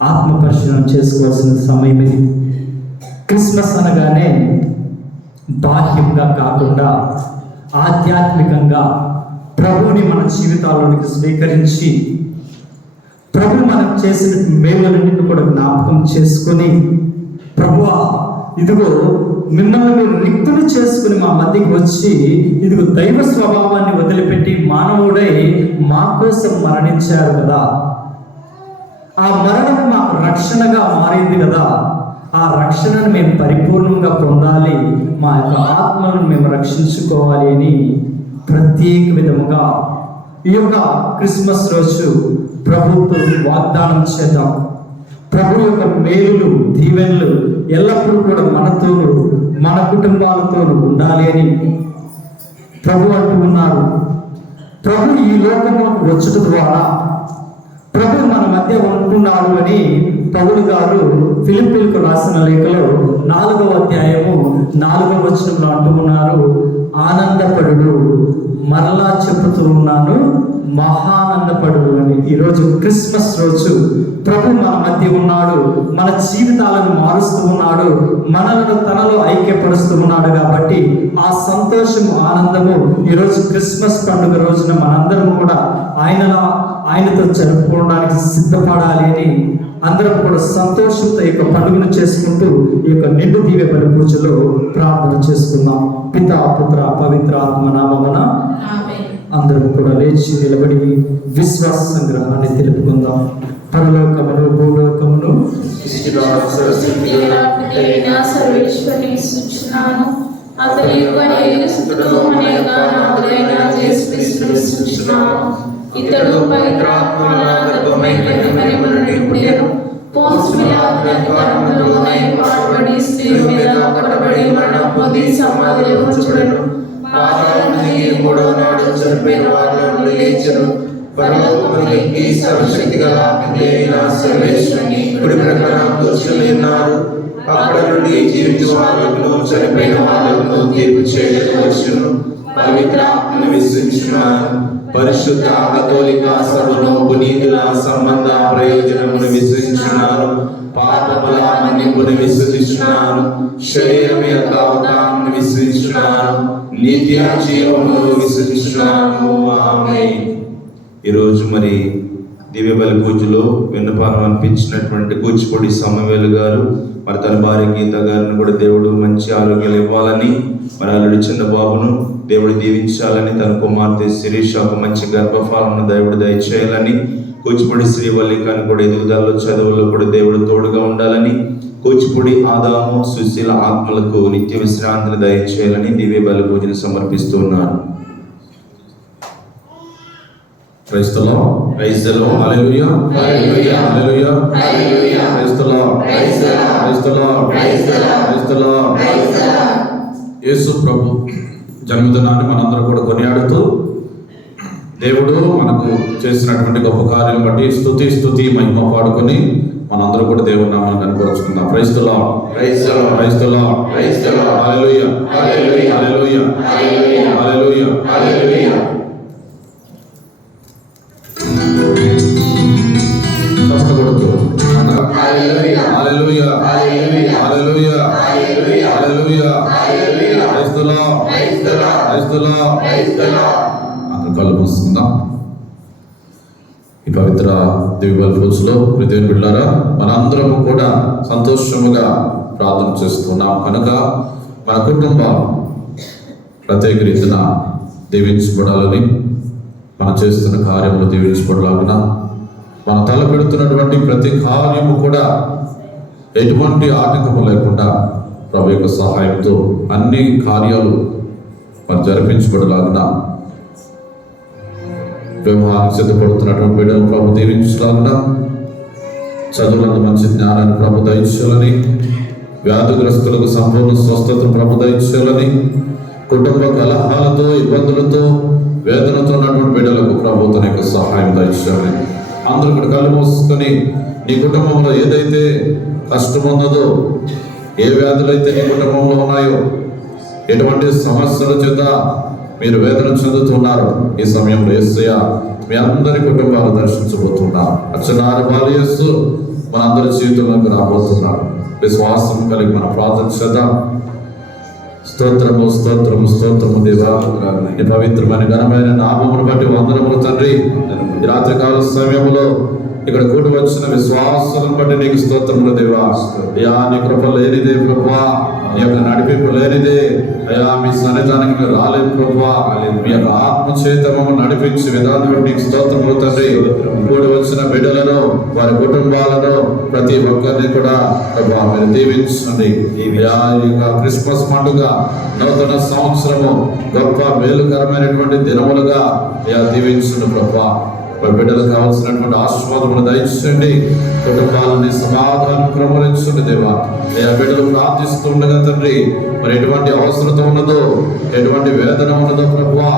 ఆత్మ పరిశీలన చేసుకోవాల్సిన సమయం ఇది. క్రిస్మస్ అనగానే బాహ్యంగా కాకుండా ఆధ్యాత్మికంగా ప్రభువుని మన జీవితాల్లోనికి స్వీకరించి ప్రభు మనం చేసిన మేలులన్నింటినీ కూడా జ్ఞాపకం చేసుకొని, ప్రభువా ఇదిగో మిమ్మల్ని మీరు రిక్తులు చేసుకుని మా మధ్యకి వచ్చి ఇదిగో దైవ స్వభావాన్ని వదిలిపెట్టి మానవుడై మా కోసం మరణించారు కదా, ఆ మరణం మాకు రక్షణగా మారింది కదా, ఆ రక్షణను మేము పరిపూర్ణంగా పొందాలి, మా యొక్క ఆత్మను మేము రక్షించుకోవాలి అని ప్రత్యేక విధముగా ఈ యొక్క క్రిస్మస్ రోజు ప్రభువుతో వాగ్దానం చేద్దాం. ప్రభు యొక్క మేలులు, దీవెనలు ఎల్లప్పుడూ కూడా మనతోను మన కుటుంబాలతో ఉండాలి అని ప్రభు అంటూ ఉన్నారు. ప్రభు ఈ లోకంలోకి వచ్చుట ద్వారా ప్రభు మన మధ్య ఉంటున్నాడు అని పౌలు గారు ఫిలిప్పీలకు రాసిన లేఖలో 4వ అధ్యాయము 4వ వచనంలో అంటూ ఉన్నారు. ఆనందపడు, మరలా చెబుతూ ఉన్నాను మహానందపడు అని. ఈరోజు క్రిస్మస్ రోజు ప్రభు మన మధ్య ఉన్నాడు, మన జీవితాలను మారుస్తూ ఉన్నాడు, మనలను తనలో ఐక్యపరుస్తూ ఉన్నాడు. కాబట్టి ఆ సంతోషము, ఆనందము ఈరోజు క్రిస్మస్ పండుగ రోజున మనందరం కూడా ఆయనతో జరుపుకోవడానికి సిద్ధపడాలి అని అందరం కూడా సంతోషంతో ఈ యొక్క పండుగను చేసుకుంటూ ఈ యొక్క నిండు దీవె బలి పూజలో ప్రార్థన చేసుకుందాం. పితా పుత్ర పవిత్ర ఆత్మ నామమున అందరం కూడా లేచి నిలబడి విశ్వాస సంగ్రహాన్ని తెలుపుకుందాం. పరలోకమును భూలోకమును సర్వేశ్వరి సూచనాను అతని ఇతడు పవిత్రాత్మల మూడవ నాడు చనిపోయిన వారిలో లేచెను. పరలోకమునికి సర్వశక్తి గల పితైన సర్వేశ్వరుని కుడి ప్రక్కన కూర్చుని ఉన్నారు. అక్కడ నుండి జీవించు వాళ్ళను చనిపోయిన వాళ్ళను తీర్పు చేయడానికి వచ్చును. పవిత్రాత్మను విశ్వసించున్నాను. పరిశుద్ధ కథోలిక సభను పునీతుల సంబంధ ప్రయోజనమును విశ్వసించున్నాను. పాపముల మన్నింపును విశ్వసించున్నాను. శరీరం యొక్క అవతారమును విశ్వసించున్నాను. నిత్య జీవమును విశ్వసించున్నాను. ఆమేన్. ఈరోజు మరి దివ్య బలి పూజలో విన్నపాలను అనిపించినటువంటి కూచిపూడి సమవేలు గారు మరి తన భార్య గీత గారిని కూడా దేవుడు మంచి ఆరోగ్యాలు ఇవ్వాలని, మరి అల్లుడి చిన్న బాబును దేవుడు దీవించాలని, తన కుమార్తె శిరీష ఒక మంచి గర్భఫలాలను దేవుడు దయచేయాలని, కూచిపూడి శ్రీవల్లికను కూడా ఎదుగుదలలో చదువుల్లో కూడా దేవుడు తోడుగా ఉండాలని, కూచిపూడి ఆదాము సుశీల ఆత్మలకు నిత్య విశ్రాంతిని దయచేయాలని దివ్య బలి పూజను సమర్పిస్తూ ఉన్నారు. Praise the Lord. Praise the Lord. Hallelujah. Hallelujah. Hallelujah. Hallelujah. Praise the Lord. Praise the Lord. Praise the Lord. Praise the Lord. Praise the Lord. Praise the Lord. యేసు ప్రభు జన్మదినాన్ని మనందరం కూడా కొనియాడుతూ దేవుడు మనకు చేసినటువంటి గొప్ప కార్యం బట్టి స్తుతి మహిమ పాడుకొని మనందరం కూడా దేవుని నామాన్ని కనపరుచుకుందాం. Praise the lord. Praise the lord. Praise the lord. Praise the Lord. Hallelujah. Hallelujah. Hallelujah. Hallelujah. Hallelujah. Hallelujah. Hallelujah. Hallelujah. Hallelujah. Hallelujah. Hallelujah. Hallelujah. Hallelujah. Praise the Lord. Praise the Lord. Praise the Lord. Praise the Lord. అందరూ కళ్ళు మూసుకుందాం. ఈ పవిత్ర దివ్య బలి పూజలో దేవుని బిడ్డలారా మనందరము కూడా సంతోషముగా ప్రార్థన చేస్తున్నాం కనుక మన కుటుంబం ప్రత్యేక రీతిన దీవించబడాలని, మనం చేస్తున్న కార్యములు దీవించబడాలన్నా, మన తలపెడుతున్నటువంటి ప్రతి కార్యము కూడా ఎటువంటి ఆటంకము లేకుండా ప్రభు యొక్క సహాయంతో అన్ని కార్యాలు మరి జరిపించబడలాగునా, వ్యవహారానికి సిద్ధపడుతున్నటువంటి బిడ్డలు ప్రభు దీవించలాగునా, చదువులకు మంచి జ్ఞానాన్ని ప్రభు దయచేయాలని, వ్యాధిగ్రస్తులకు సంపూర్ణ స్వస్థతను ప్రభు దయచేయాలని, కుటుంబ కలహాలతో ఇబ్బందులతో వేదనతో ఉన్నటువంటి బిడ్డలకు ప్రభు తన యొక్క సహాయం దయచేయాలని, అందరూ కూడా కళ్ళు మూసుకొని నీ కుటుంబంలో ఏదైతే కష్టం ఉన్నదో, ఏ వ్యాధులైతే నీ కుటుంబంలో ఉన్నాయో, ఎటువంటి సమస్యల చేత మీరు వేదన చెందుతున్నారు, ఈ సమయంలో యేసయ్య మీ అందరి కుటుంబాలు దర్శించబోతున్నారు. అర్చనార బాలయేసు మన అందరి జీవితంలోకి రాబోతున్నారు. విశ్వాసం కలిగి మనం ప్రార్థన చేద్దాం. స్తోత్రము స్తోత్రము స్తోత్రము దేవా, నీ పవిత్రమైన ఘనమైన నామమును బట్టి వందనములు తండ్రి. ఈ రాత్రికాల సమయంలో ఇక్కడ కూడి వచ్చిన విశ్వాసాలను బట్టి నీకు స్తోత్రములు దేవా. అయ్యా నీ కృప లేనిదే ప్రభువా, నీ యొక్క నడిపింపు లేనిదే అయ్యా మీ సన్నిధానానికి మీరు రాలేదు ప్రభువా. మీ యొక్క ఆత్మ చేత మమ్మల్ని నడిపించి విధానం బట్టి నీకు స్తోత్రములు తండ్రి. కూడి వచ్చిన బిడ్డలను, వారి కుటుంబాలను, ప్రతి ఒక్కరిని కూడా ప్రభువా మీరు దీవించండి. ఈ యొక్క క్రిస్మస్ పండుగ, నూతన సంవత్సరము గొప్ప మేలుకరమైనటువంటి దినములుగా దీవించండి ప్రభువా. బిడ్డలకు కావాల్సినటువంటి ఆశీర్వాదములు దయచేయండి. కుటుంబాలని సమాధానం క్రమరించండి దేవా. అయ్యా బిడ్డలు ప్రార్థిస్తుండగా తండ్రి మరి ఎటువంటి అవసరత ఉన్నదో, ఎటువంటి వేదన ఉన్నదో ప్రభువా,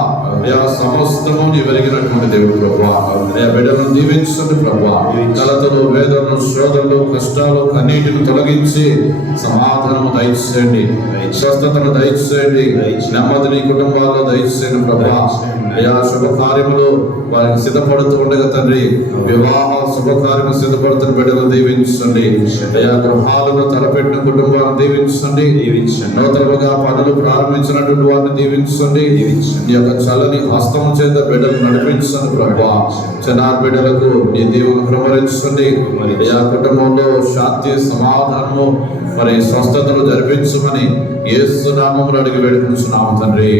అయ్యా సమస్తము నీ వెలిగినటువంటి దేవుడు ప్రభువా. అయ్యా బిడ్డలను దీవించండి ప్రభువా. కలతలు, వేదనలు, శోధనలు, కష్టాలు కన్నీటిని తొలగించి సమాధానము దయచేయండి, స్వస్థతను దయచేయండి, నెమ్మదిని కుటుంబాల్లో దయచేయండి ప్రభువా. అయ్యా శుభకార్యములు వారికి సిద్ధపడుతూ ఉండగా తండ్రి, వివాహ శుభకార్యము సిద్ధపడుతున్న బిడ్డలను దీవించండి. అయ్యా గృహాలను తలపెట్టిన కుటుంబాలను దీవించండి. నూతనముగా పనులు ప్రారంభించినటువంటి వారిని దీవించండి. నీ యొక్క చల్లని హస్తము చేత బిడ్డలు నడిపించండి ప్రభువా. చిన్నారి బిడ్డలకు నీ దేవుని కృపరించండి. అయ్యా కుటుంబంలో శాంతి, సమాధానము, మరి స్వస్థతను జరిపించమని యేసు నామములో అడిగి వేడుకుంటున్నాము తండ్రి.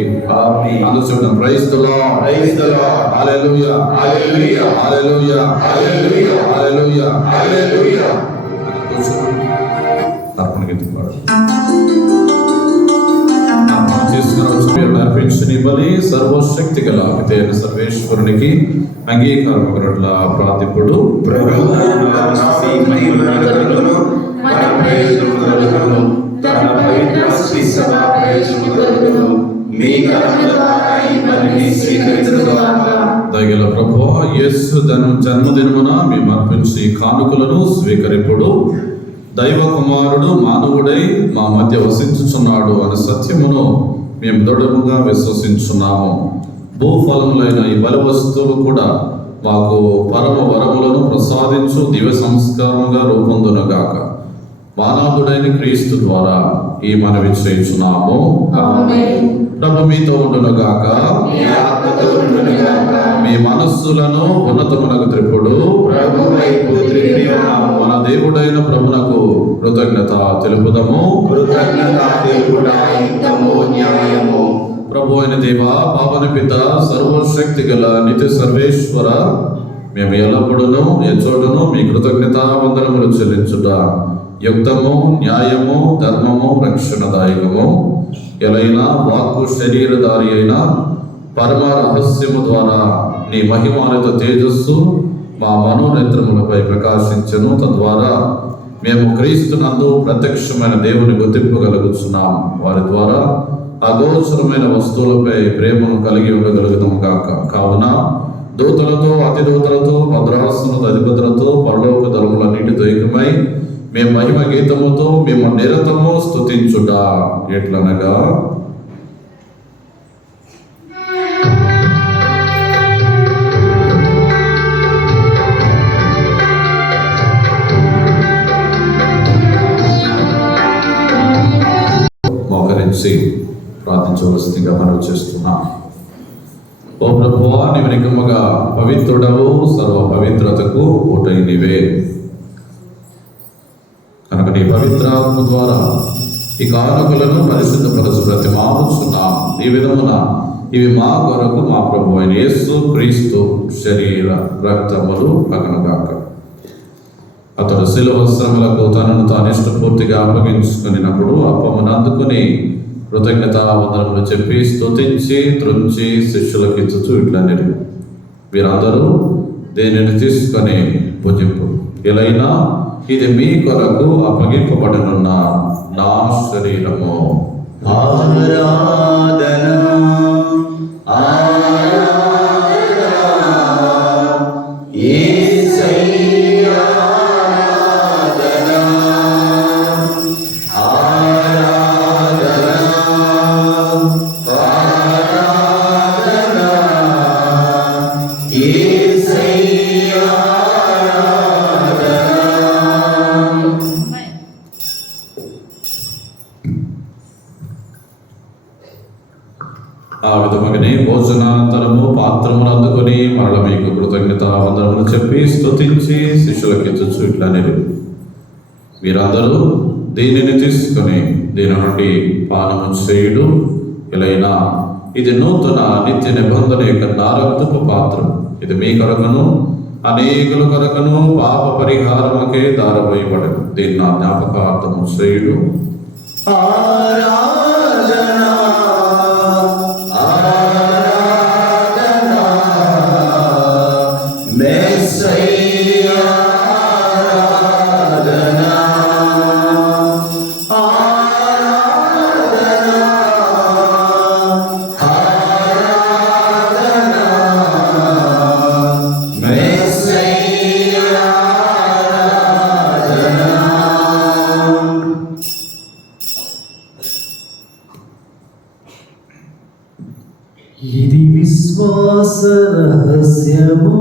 అందుకు చెప్తాం, praise the lord, praise the Lord, hallelujah, hallelujah, hallelujah, hallelujah, hallelujah, hallelujah. తర్పణ గీతం పాడు. అర్పించిన బలి సర్వశక్తి గల పితైన సర్వేశ్వరునికి అంగీకారముల ప్రార్థిపుడు ప్రభువు నా మహిమను మన ప్రయోజనములను తన పవిత్ర శ్రీ సభ ప్రయోజనములను మీ కర్మ ద్వారా ఈ బలిని స్వీకరించుగాక. దయగల ప్రభువా, యేసు జన్మదినమున మేము అర్పించి కానుకలను స్వీకరింపుడు. దైవ కుమారుడు మానవుడై మా మధ్య వసించుచున్నాడు అనే సత్యమును మేము దృఢముగా విశ్వసించున్నాము. భూఫలములైన ఈ బలి వస్తువులు కూడా మాకు పరమ వరములను ప్రసాదించు దివ్య సంస్కారముగా రూపొందునుగాక. మానవుడైన క్రీస్తు ద్వారా ఈ మనవి చేయుచున్నాము. ప్రభు మీతో ఉండునుగాక. మీ మనస్సులను ఉన్నతమునకు త్రిప్పుడు మన దేవుడైన ప్రభునకు కృతజ్ఞత తెలుపుదము. ప్రభు అయిన దేవా, పావన పిత, సర్వశక్తి గల నిత్య సర్వేశ్వర, మేము ఎల్లప్పుడూ ఎచ్చోటను మీ కృతజ్ఞత వందనములు చెల్లించుట యుక్తము, న్యాయము, ధర్మము, రక్షణదాయకము. ఎలైనా వాక్కు శరీరధారి అయిన పరమ రహస్యము ద్వారా నీ మహిమానిత తేజస్సు మా మనోనేత్రములపై ప్రకాశించను. తద్వారా మేము క్రీస్తునందు ప్రత్యక్షమైన దేవుని గుర్తింపగలుగుతున్నాం. వారి ద్వారా అగోచరమైన వస్తువులపై ప్రేమను కలిగి ఉండగలుగుతాము కాక. కావున దూతలతో, అతిదూతలతో, భద్రాసనతో, అధిపతులతో, పరలోక దళములన్నిటితో ఏకమై మేము మహిమ గీతముతో మేము నిరతము స్తుతించుట ఎట్లనగా, మోకరించి ప్రార్థించవలసిందిగా మనం చేస్తున్నాం. ఓ ప్రభువా, నీవు నిజముగా పవిత్రుడవు, సర్వ పవిత్రతకు ఊటై నీవే. కనుక నీ పవిత్రాత్మ ద్వారా ఈ కానుకలను పరిశుద్ధపరచు బ్రతిమాలుచున్నాం. ఈ విధమున ఇవి మా కొరకు మా ప్రభు అయిన యేసు క్రీస్తు శరీర రక్తములు అగనుగాక. అతడు శిలువ శ్రమలకు తనను తాను ఇష్టపూర్తిగా అప్పగించుకున్నప్పుడు అప్పమును అందుకుని కృతజ్ఞతావందనములు చెప్పి స్తుతించి త్రుంచి శిష్యులకు ఇచ్చుచు ఇట్లా నిరు, వీరందరూ దేనిని తీసుకొని భుజింపు. ఎలైనా ఇది మీ కొరకు అప్పగింపబడనున్న నా శరీరము. ఆ విధముగానే భోజనానంతరము పాత్రమును అందుకొని మరల మీకు కృతజ్ఞతావందనములు చెప్పి స్తుతించి శిష్యులకు ఇచ్చుచు ఇట్లా నిరు, వీరందరూ దీనిని తీసుకొని దీని నుండి పానము చేయుడు. ఇలైనా ఇది నూతన నిత్య నిబంధన యొక్క నా రక్తపు పాత్రం. ఇది మీ కొరకును అనేకుల కొరకును పాప పరిహారముకే దారవేయబడదు. దీన్ని నా జ్ఞాపకార్థము చేయుడు. విశ్వాస రహస్యము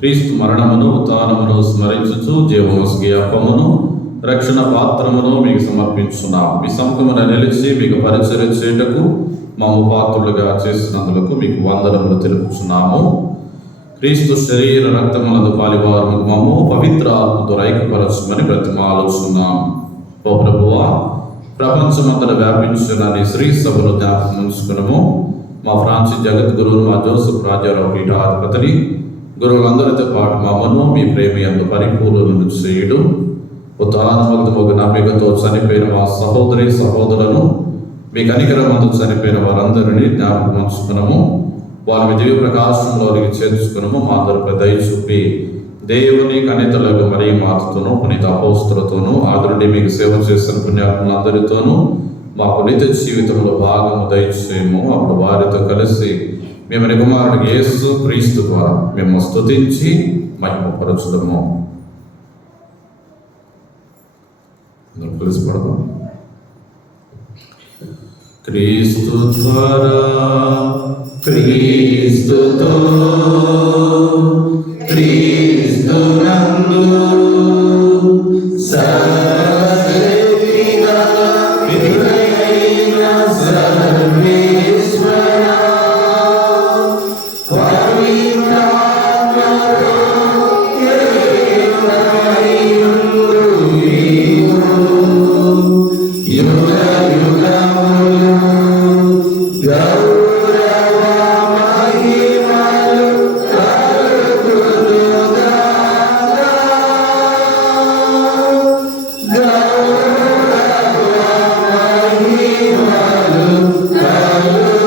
క్రీస్తు మరణమును ఉత్థానమును స్మరించుచు జీవముస్కి అప్పమును రక్షణ పాత్రమును మీకు సమర్పించున్నాం. మీ సముఖమున నిలిచి మీకు పరిచర్య చేయుటకు మమ్ము పాత్రులుగా చేసినందులకు మీకు వందనములు తెలుపుచున్నాము. క్రీస్తు శరీర రక్తములందు పాలివారము మమ్ము పవిత్ర ఆత్మతో ఐక్యపరచుమని బ్రతిమాలుచున్నాం. ఓ ప్రభువా, ప్రపంచమంతట వ్యాపించిన నీ శ్రీ సభను జ్ఞాపకం ఉంచుకునము. మా ఫ్రాన్సిస్ జగద్గురు, మా జోసెఫ్ రాజారావు పీఠాధిపతిని, గురువులందరితో పాటు మమ్మను మీ ప్రేమ యందు పరిపూర్ణులను చేయుడు. ఉత్థానముగు నమ్మికతో చనిపోయిన మా సహోదరి సహోదరులను మీ కనికరమందు చనిపోయిన వారందరినీ జ్ఞాపకం ఉంచుకునము. వారి దివ్య ప్రకాశంలోనికి చేర్చుకునము. మా అందరిపై దయ చూపి దేవుని కనితలకు మరీ మాతతోనూ పునీత అపోస్తులతోనూ ఆదురుడి మీకు సేవ చేసిన పుణ్యాత్ములందరితోనూ మాకు నిత్య జీవితంలో భాగము దయచేయము. అప్పుడు వారితో కలిసి మేము కుమారుడు యేసు క్రీస్తు ద్వారా మేము స్తుతించి మహిమపరచుదము. కలిసి పడదాం. క్రీస్తు ద్వారా, క్రీస్తుతో, క్రీస్తునందు సర్వశక్తిగల పితయైన సర్వేశ్వర పవిత్రాత్మతో ఏకమయుండు యుగ యుగములు గౌరవ మహిమలు కలుగునుగాక.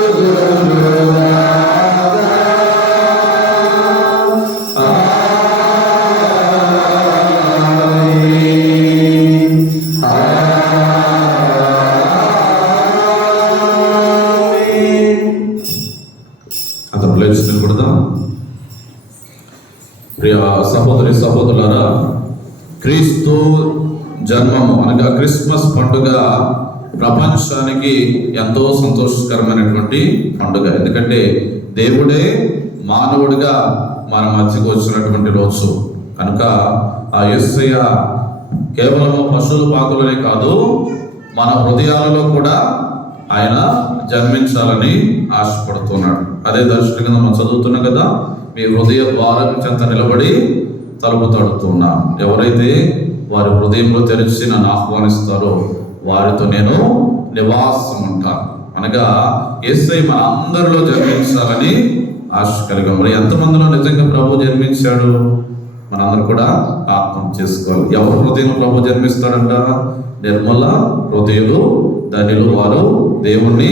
గౌరవ మహిమలు కలుగునుగాక. అతను లేచి నిలబడదాం. ప్రియ సహోదరి సహోదరులారా, క్రీస్తు జన్మము అనగా క్రిస్మస్ పండుగ ప్రపంచానికి ఎంతో సంతోషకరమైనటువంటి పండుగ. ఎందుకంటే దేవుడే మానవుడిగా మన మధ్యకు వచ్చినటువంటి రోజు కనుక ఆ యేసయ్య కేవలం పశువుల పాకులనే కాదు, మన హృదయాలలో కూడా ఆయన జన్మించాలని ఆశపడుతున్నాడు. అదే దర్శన కింద మనం చదువుతున్నాం కదా, మీ హృదయ ద్వారం చెంత నిలబడి తలుపు తడుతున్నా. ఎవరైతే వారి హృదయంలో తెరిచి నన్ను ఆహ్వానిస్తారో వారితో నేను నివాసం ఉంటాను. అనగా యేసయ్య మన అందరిలో జన్మించాలని ఆశ కలిగాం. మరి ఎంతమందిలో నిజంగా ప్రభు జన్మించాడు? మనందరూ కూడా ఆత్మ చేసుకోవాలి. ఎవరు హృదయం ప్రభు జన్మిస్తాడంట? నిర్మల హృదయులు ధనిలు వారు దేవుణ్ణి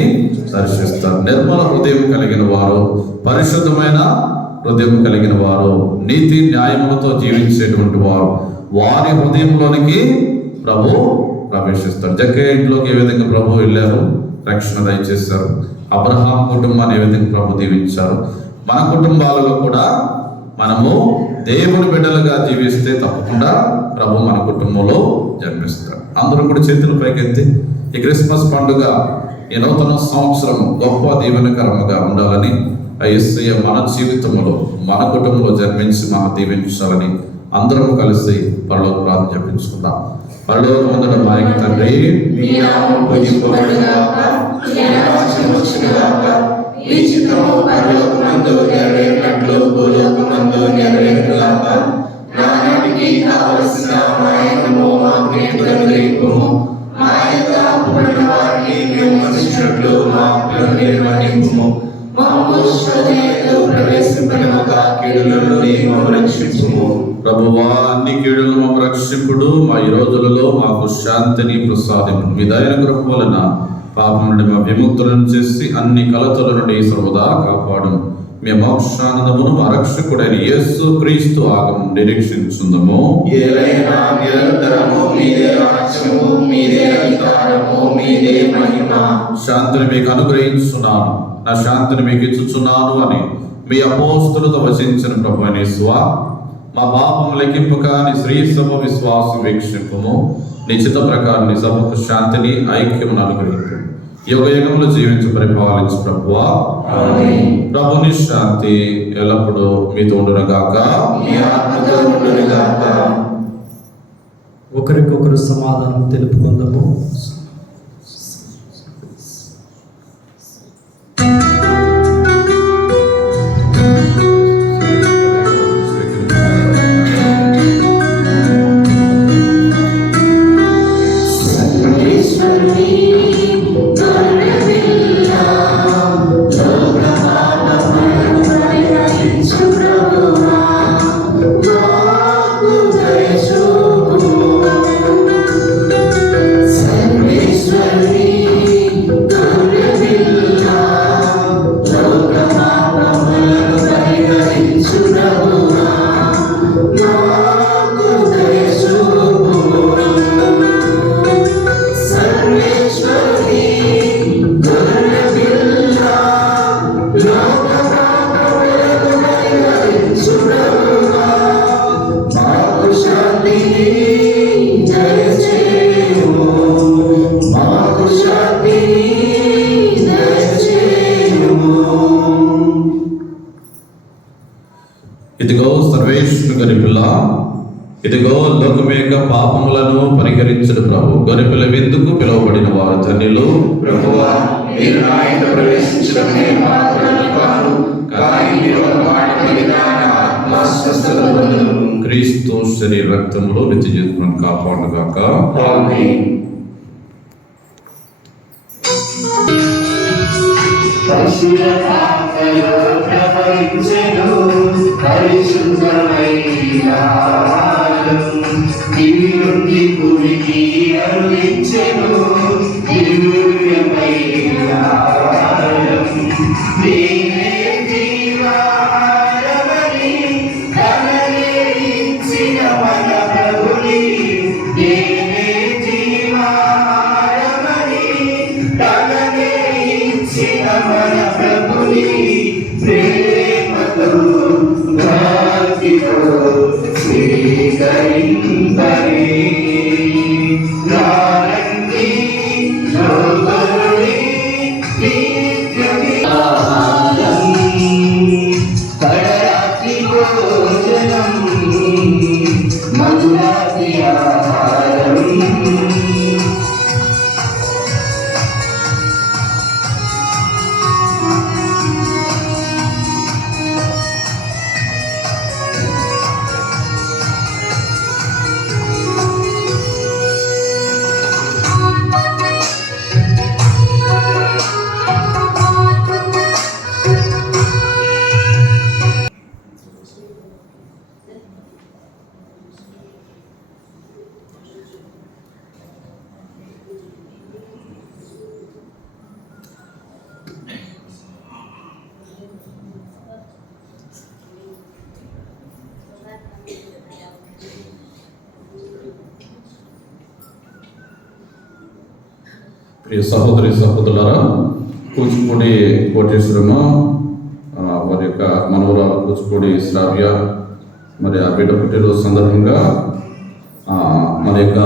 దర్శిస్తారు. నిర్మల హృదయం కలిగిన వారు, పరిశుద్ధమైన హృదయం కలిగిన వారు, నీతి న్యాయములతో జీవించేటువంటి వారు, వారి హృదయంలోనికి ప్రభు ప్రవేశిస్తారు. జక్కయ్య ఇంట్లోకి ఏ విధంగా ప్రభు వెళ్ళారు, రక్షణ దయచేశారు. అబ్రహాం కుటుంబాన్ని ఏ విధంగా ప్రభు దీవించారు. మన కుటుంబాలలో కూడా మనము దేవుని బిడ్డలుగా జీవిస్తే తప్పకుండా ప్రభు మన కుటుంబంలో జన్మిస్తాడు. అందరూ కూడా చేతుల పైకెత్తి ఈ క్రిస్మస్ పండుగ, ఈ నూతన సంవత్సరం గొప్ప దీవెనకరముగా ఉండాలని ఆ యేసయ్య మన జీవితంలో మన కుటుంబంలో జన్మించి మనం దీవించాలని అందరం కలిసి పరలోక ప్రార్థన జపించుకుందాం. పరలోకమందున మా యొక్క తండ్రి, మీ నామం పూజింపబడుగాక, మీ రాజ్యం వచ్చుగాక, మీ చిత్తము పరలోకమందు నెరవేరినట్లు భూలోకమందు నెరవేరుగాక. నానాటికి కావలసిన మా అన్నము మాకు నేడు అనుగ్రహింపుము. మా యొక్క అప్పుడున్న వారిని మేము మన్నించినట్లు మా అప్పులను మీరు మన్నింపుము. మమ్ము శోధన సంకటముగా కీడుల నుండి మమ్ము రక్షించుము. ప్రభువా అన్ని కీడులను మమ్ము రక్షింపుడు, మా ఈ రోజులలో మాకు శాంతిని ప్రసాదింపు. మీ దయన కృప వలన పాపం నుండి మా విముక్తులను చేసి అన్ని కలతల నుండి సర్వదా కాపాడు. మీ మోక్షానందమును మా రక్షకుడైన యేసు క్రీస్తు ఆగం నిరీక్షించుందము. ఏలైనా నిరంతరము మీదే రాజ్యము, మీదే అధికారము, మీదే మహిమ. శాంతిని మీకు అనుగ్రహించున్నాను, నా శాంతిని మీకు ఇచ్చుచున్నాను అని మీ అపోస్తులతో వచించిన ప్రభు యేసువా, మా పాపం లెక్కింపక నీ శ్రీ సభ విశ్వాసం వీక్షింపము. నిశ్చిత ప్రకారం నీ సభకు శాంతిని ఐక్యమును అనుగ్రహింపు. యుగ యుగములు జీవించి పరిపాలించు ప్రభువా. ప్రభుని శాంతి ఎల్లప్పుడూ మీతో ఉండునుగాక. మీ ఆత్మతో ఉండునుగాక. ఒకరికొకరు సమాధానం తెలుపుకుందాము. ఇదిగో సర్వేశ్వరు గొరిపిల్ల, ఇదిగో లోకమేక పాపములను పరిహరించడు ప్రభు. గొరిపిల్ల విందుకు పిలువబడిన వారు ధన్యులు. ప్రభువా, మీరు నా ఇంట ప్రవేశించడమే మాత్రమే కాదు, కానీ మీరు ఒక మాట పలికినా నా ఆత్మ స్వస్థత పొందును. క్రీస్తు శరీర రక్తంలో నిత్య జీవితం కాపాడుగాక. ఆమేన్. ప్రియ సహోదరి సహోదరులారా, కూచిపూడి కోటేశ్వరమ్మ వారి యొక్క మనవరాలు కూచిపూడి శ్రావ్య మరి ఆ బిడ్డ పుట్టినరోజు సందర్భంగా మన యొక్క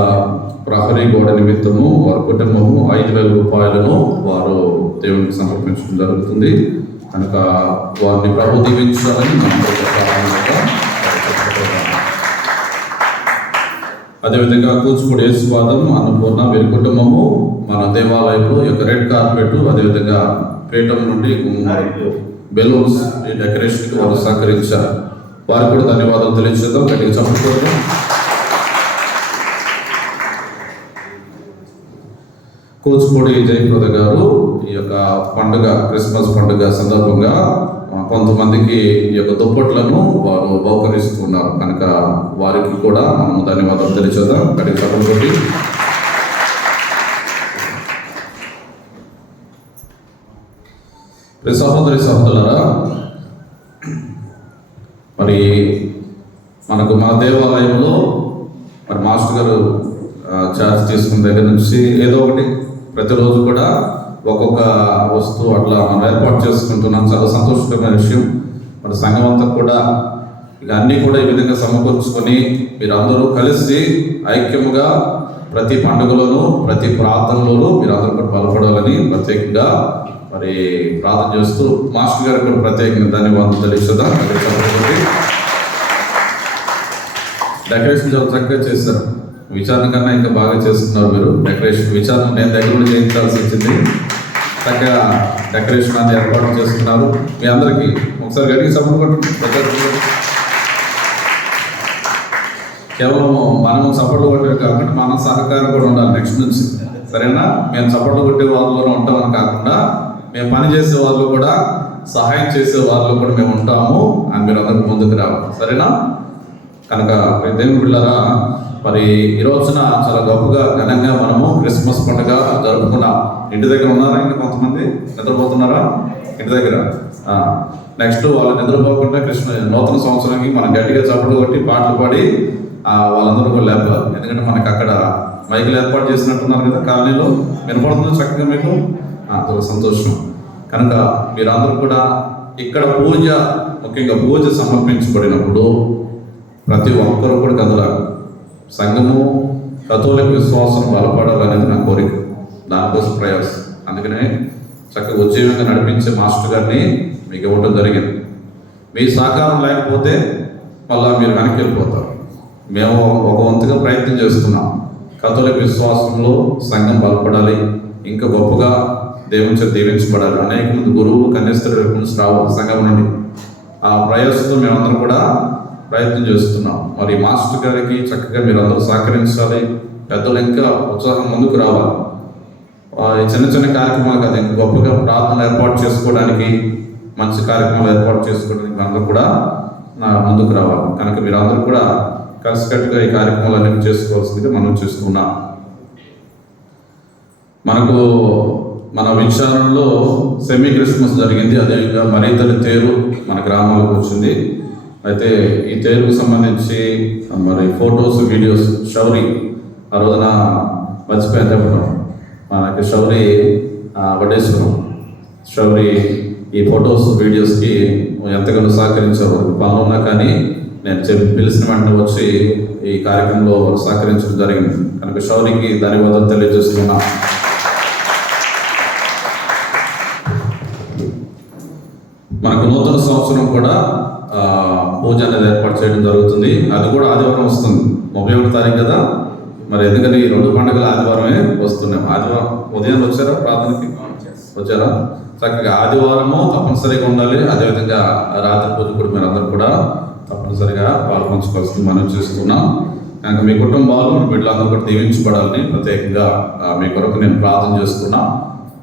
ప్రహరీ గోడ నిమిత్తము వారి కుటుంబము 5,000 రూపాయలను వారు దేవునికి సమర్పించడం జరుగుతుంది కనుక వారిని ప్రభు దీవించాలని అదేవిధంగా కూచిపూడి యేసువాదం అన్నపూర్ణ వీరి కుటుంబము మన దేవాలయంలో ఈ యొక్క రెడ్ కార్పెట్ అదేవిధంగా పీఠం నుండి బెలూన్స్ ఈ డెకరేషన్కి వారు సహకరించారు. వారికి కూడా ధన్యవాదాలు తెలియజేద్దాం. గట్టిగా చెప్పకూడదు. కూచిపూడి జయప్రద గారు ఈ యొక్క పండుగ క్రిస్మస్ పండుగ సందర్భంగా కొంతమందికి ఈ యొక్క దుప్పట్లను వారు బహుకరిస్తున్నారు కనుక వారికి కూడా మనము ధన్యవాదాలు తెలియచేద్దాం. కడిగి సభలతోటి సహోదరి సహోదరులారా, మరి మనకు మన దేవాలయంలో మరి మాస్టర్ గారు ఛార్జ్ తీసుకున్న దగ్గర నుంచి ఏదో ఒకటి ప్రతిరోజు కూడా ఒక్కొక్క వస్తువు అట్లా మనం ఏర్పాటు చేసుకుంటున్నాం. చాలా సంతోషకరమైన విషయం. మన సంఘం అంతా కూడా ఇక అన్నీ కూడా ఈ విధంగా సమకూర్చుకొని మీరందరూ కలిసి ఐక్యముగా ప్రతి పండుగలోనూ ప్రతి ప్రార్థనలోనూ మీరందరూ కూడా పాల్పడాలని ప్రత్యేకంగా మరి ప్రార్థన చేస్తూ మాస్టర్ గారికి కూడా ప్రత్యేకంగా ధన్యవాదాలు తెలియచేద్దాం. డెకరేషన్ చాలా చక్కగా చేశారు. విచారణ కన్నా ఇంకా బాగా చేస్తున్నారు మీరు. డెకరేషన్ విచారణ నేను దగ్గర నుండి చేయించాల్సి వచ్చింది. చక్కగా డెకరేషన్ అనేది ఏర్పాటు చేస్తున్నారు. మీ అందరికీ ఒకసారి గడికి సపోర్ట్ కేవలం మనం సపోర్ట్లు కొట్టేవి కాకుండా మన సహకారం కూడా ఉండాలి నెక్స్ట్ నుంచి. సరేనా? మేము సపోర్ట్లు కొట్టే వాళ్ళలో ఉంటామని కాకుండా మేము పని చేసే వాళ్ళు కూడా సహాయం చేసే వాళ్ళు కూడా మేము ఉంటాము అని మీరు అందరికి ముందుకు రావాలి. సరేనా? కనుక దేవుని బిడ్డలారా, మరి ఈ రోజున చాలా గొప్పగా ఘనంగా మనము క్రిస్మస్ పండుగ జరుపుకున్నాం. ఇంటి దగ్గర ఉన్నారా? ఇంకా కొంతమంది నిద్రపోతున్నారా ఇంటి దగ్గర? నెక్స్ట్ వాళ్ళు నిద్రపోకుండా నూతన సంవత్సరానికి మనం గట్టిగా చప్పట్లు కొట్టి పాటలు పాడి వాళ్ళందరూ కూడా లేపాలి. ఎందుకంటే మనకి అక్కడ మైకులు ఏర్పాటు చేసినట్టున్నారు కదా కాలనీలో. వినపడుతుంది చక్కగా మీకు? చాలా సంతోషం. కనుక మీరందరూ కూడా ఇక్కడ పూజ, ముఖ్యంగా పూజ సమర్పించబడినప్పుడు ప్రతి ఒక్కరు కూడా కదలాలి. సంఘము కథోలిక విశ్వాసం బలపడాలనేది నా కోరిక, దానికోసం ప్రయాసం. అందుకనే చక్కగా ఉద్యోగంగా నడిపించే మాస్టర్ గారిని మీకు ఇవ్వడం జరిగింది. మీ సహకారం లేకపోతే మళ్ళా మీరు వెనక్కి వెళ్ళిపోతారు. మేము ఒక వంతుగా ప్రయత్నం చేస్తున్నాం. కథోలిక విశ్వాసంలో సంఘం బలపడాలి, ఇంకా గొప్పగా దేవుని చేత దీవించబడాలి. అనేక మంది గురువులు కన్యాస్త్రీల నుంచి రావాలి సంఘం నుండి. ఆ ప్రయాసంతో మేమందరం కూడా ప్రయత్నం చేస్తున్నాం. మరి మాస్టర్ గారికి చక్కగా మీరు అందరూ సహకరించాలి. పెద్దలు ఇంకా ఉత్సాహం ముందుకు రావాలి. చిన్న చిన్న కార్యక్రమాలు కాదు, ఇంకా గొప్పగా ప్రార్థనలు ఏర్పాటు చేసుకోవడానికి, మంచి కార్యక్రమాలు ఏర్పాటు చేసుకోవడానికి అందరూ కూడా ముందుకు రావాలి. కనుక మీరు అందరూ కూడా కలిసికట్టుగా ఈ కార్యక్రమాలు అన్ని చేసుకోవాల్సిందిగా మనం చేస్తున్నాం. మనకు మన విచారణలో సెమీ క్రిస్మస్ జరిగింది. అదేవిధంగా మరీతల్లి తేరు మన గ్రామాలకు వచ్చింది. అయితే ఈ తేరుకు సంబంధించి మరి ఫొటోస్, వీడియోస్ షౌరి ఆ రోజున మర్చిపోయేటప్పుడు మనకి షౌరి వడ్డేశ్వరం షౌరి ఈ ఫొటోస్, వీడియోస్కి ఎంతగానో సహకరించారు. పనులు ఉన్నా కానీ నేను పిలిచిన వెంటనే వచ్చి ఈ కార్యక్రమంలో సహకరించడం జరిగింది. కనుక షౌరికి ధన్యవాదాలు తెలియజేస్తున్నా. మనకు నూతన సంవత్సరం కూడా పూజ అనేది ఏర్పాటు చేయడం జరుగుతుంది. అది కూడా ఆదివారం వస్తుంది, 31 తారీఖు కదా. మరి ఎందుకని ఈ 2 పండుగలు ఆదివారమే వస్తున్నాం. ఆదివారం ఉదయం వచ్చారా? ప్రార్థనకి వచ్చారా? చక్కగా ఆదివారము తప్పనిసరిగా ఉండాలి. అదేవిధంగా రాత్రి పూజ కూడా మీరు అందరూ కూడా తప్పనిసరిగా పాల్పంచుకోవాల్సింది మనం చేస్తున్నాం. కనుక మీ కుటుంబాలు, మీ బిడ్డలందరూ కూడా దీవించబడాలని ప్రత్యేకంగా మీ కొరకు నేను ప్రార్థన చేస్తున్నా.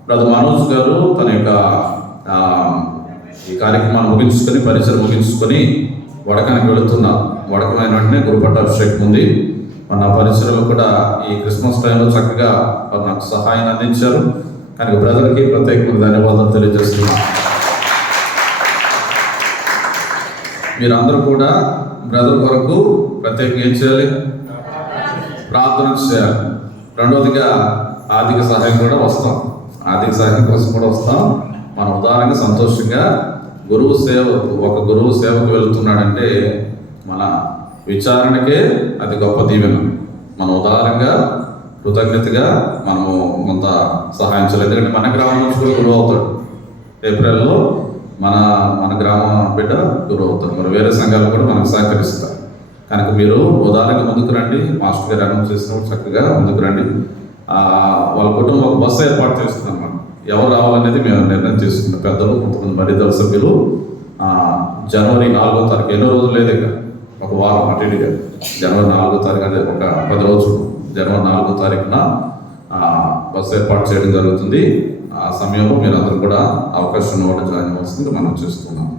బ్రదర్ మనోజ్ గారు తన యొక్క ఈ కార్యక్రమాన్ని ముగించుకొని, పరిచయం ముగించుకొని వడకానికి వెళుతున్నారు. వడకమైన వెంటనే గురుపట్టాభిషేకం ఉంది. మన పరిచయంలో కూడా ఈ క్రిస్మస్ టైంలో చక్కగా వారు నాకు సహాయాన్ని అందించారు. కనుక బ్రదర్కి ప్రత్యేకమైన ధన్యవాదాలు తెలియజేస్తున్నాను. మీరందరూ కూడా బ్రదర్ కొరకు ప్రత్యేకంగా ఏం చేయాలి? ప్రార్థన చేయాలి. రెండవదిగా ఆర్థిక సహాయం కూడా వస్తాం. ఆర్థిక సహాయం కోసం కూడా వస్తాం. మనం ఉదాహరణగా సంతోషంగా ఒక గురువు సేవకు వెళుతున్నాడంటే మన విచారణకే అది గొప్ప దీవెన. మనం ఉదాహరణగా కృతజ్ఞతగా మనము కొంత సహాయం చేయాలి. ఎందుకంటే మన గ్రామం నుంచి కూడా గురువు అవుతాడు. ఏప్రిల్లో మన గ్రామం బిడ్డ గురువు అవుతాడు. మరి వేరే సంఘాలు కూడా మనకు సహకరిస్తారు. కనుక మీరు ఉదాహరణగా ముందుకు రండి. మాస్టర్ గారు అనౌన్స్ చేసినప్పుడు చక్కగా ముందుకు రండి. వాళ్ళ కుటుంబం ఒక బస్సు ఏర్పాటు చేస్తున్నాం. మనం ఎవరు రావాలనేది మేము నిర్ణయం చేసుకున్నాం. పెద్దలు, కొంతమంది మరిదల సభ్యులు జనవరి 4వ తారీఖు, ఎన్నో రోజులు లేదు ఇక, ఒక వారం అటు ఇటుగా, జనవరి 4వ తారీఖు అంటే ఒక 10 రోజులు, జనవరి 4వ తారీఖున బస్సు ఏర్పాటు చేయడం జరుగుతుంది. ఆ సమయంలో మీరు అందరూ కూడా అవకాశం ఉన్నవాళ్ళు జాయిన్ అవ్వాల్సింది మనం చేస్తున్నాం.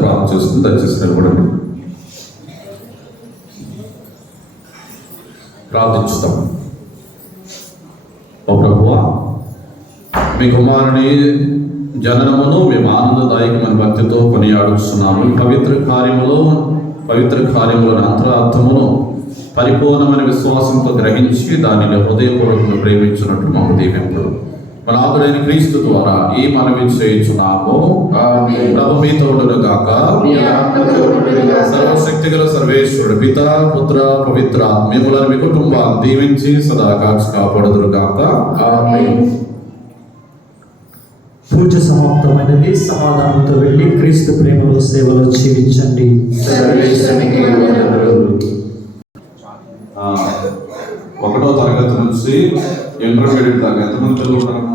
ప్రార్థన చేసుకుని దయచేసి నిలబడండి. ప్రార్థించుతాం. ఓ ప్రభువా, మీ కుమారుని జననమును మేము ఆనందదాయకమైన భక్తితో కొనియాడుస్తున్నాము. పవిత్ర కార్యములను అంతరార్థమును పరిపూర్ణమైన విశ్వాసంతో గ్రహించి దానిని హృదయపూర్వకంగా ప్రేమించినట్లు మాకు దీవింపు. మన ఆదుడైన క్రీస్తు ద్వారా ఈ మనవి చేయించున్నాము. ప్రభు మీ తోడును గాక. సర్వశక్తిగల సర్వేశ్వరుడు పిత పుత్ర పవిత్ర మిమ్మల్ని మీ కుటుంబాన్ని దీవించి సదా కాచి కాపాడుదురు గాక. పూజ సమాప్తమైనది. సమాధానంతో వెళ్ళి క్రీస్తు ప్రేమలో సేవలో జీవించండి. సర్వేశ్వరునికి వందనములు. 1వ తరగతి నుంచి ఇంటర్మీడియట్ దాకా ఎంతమంది పిల్లలు ఉన్నారు?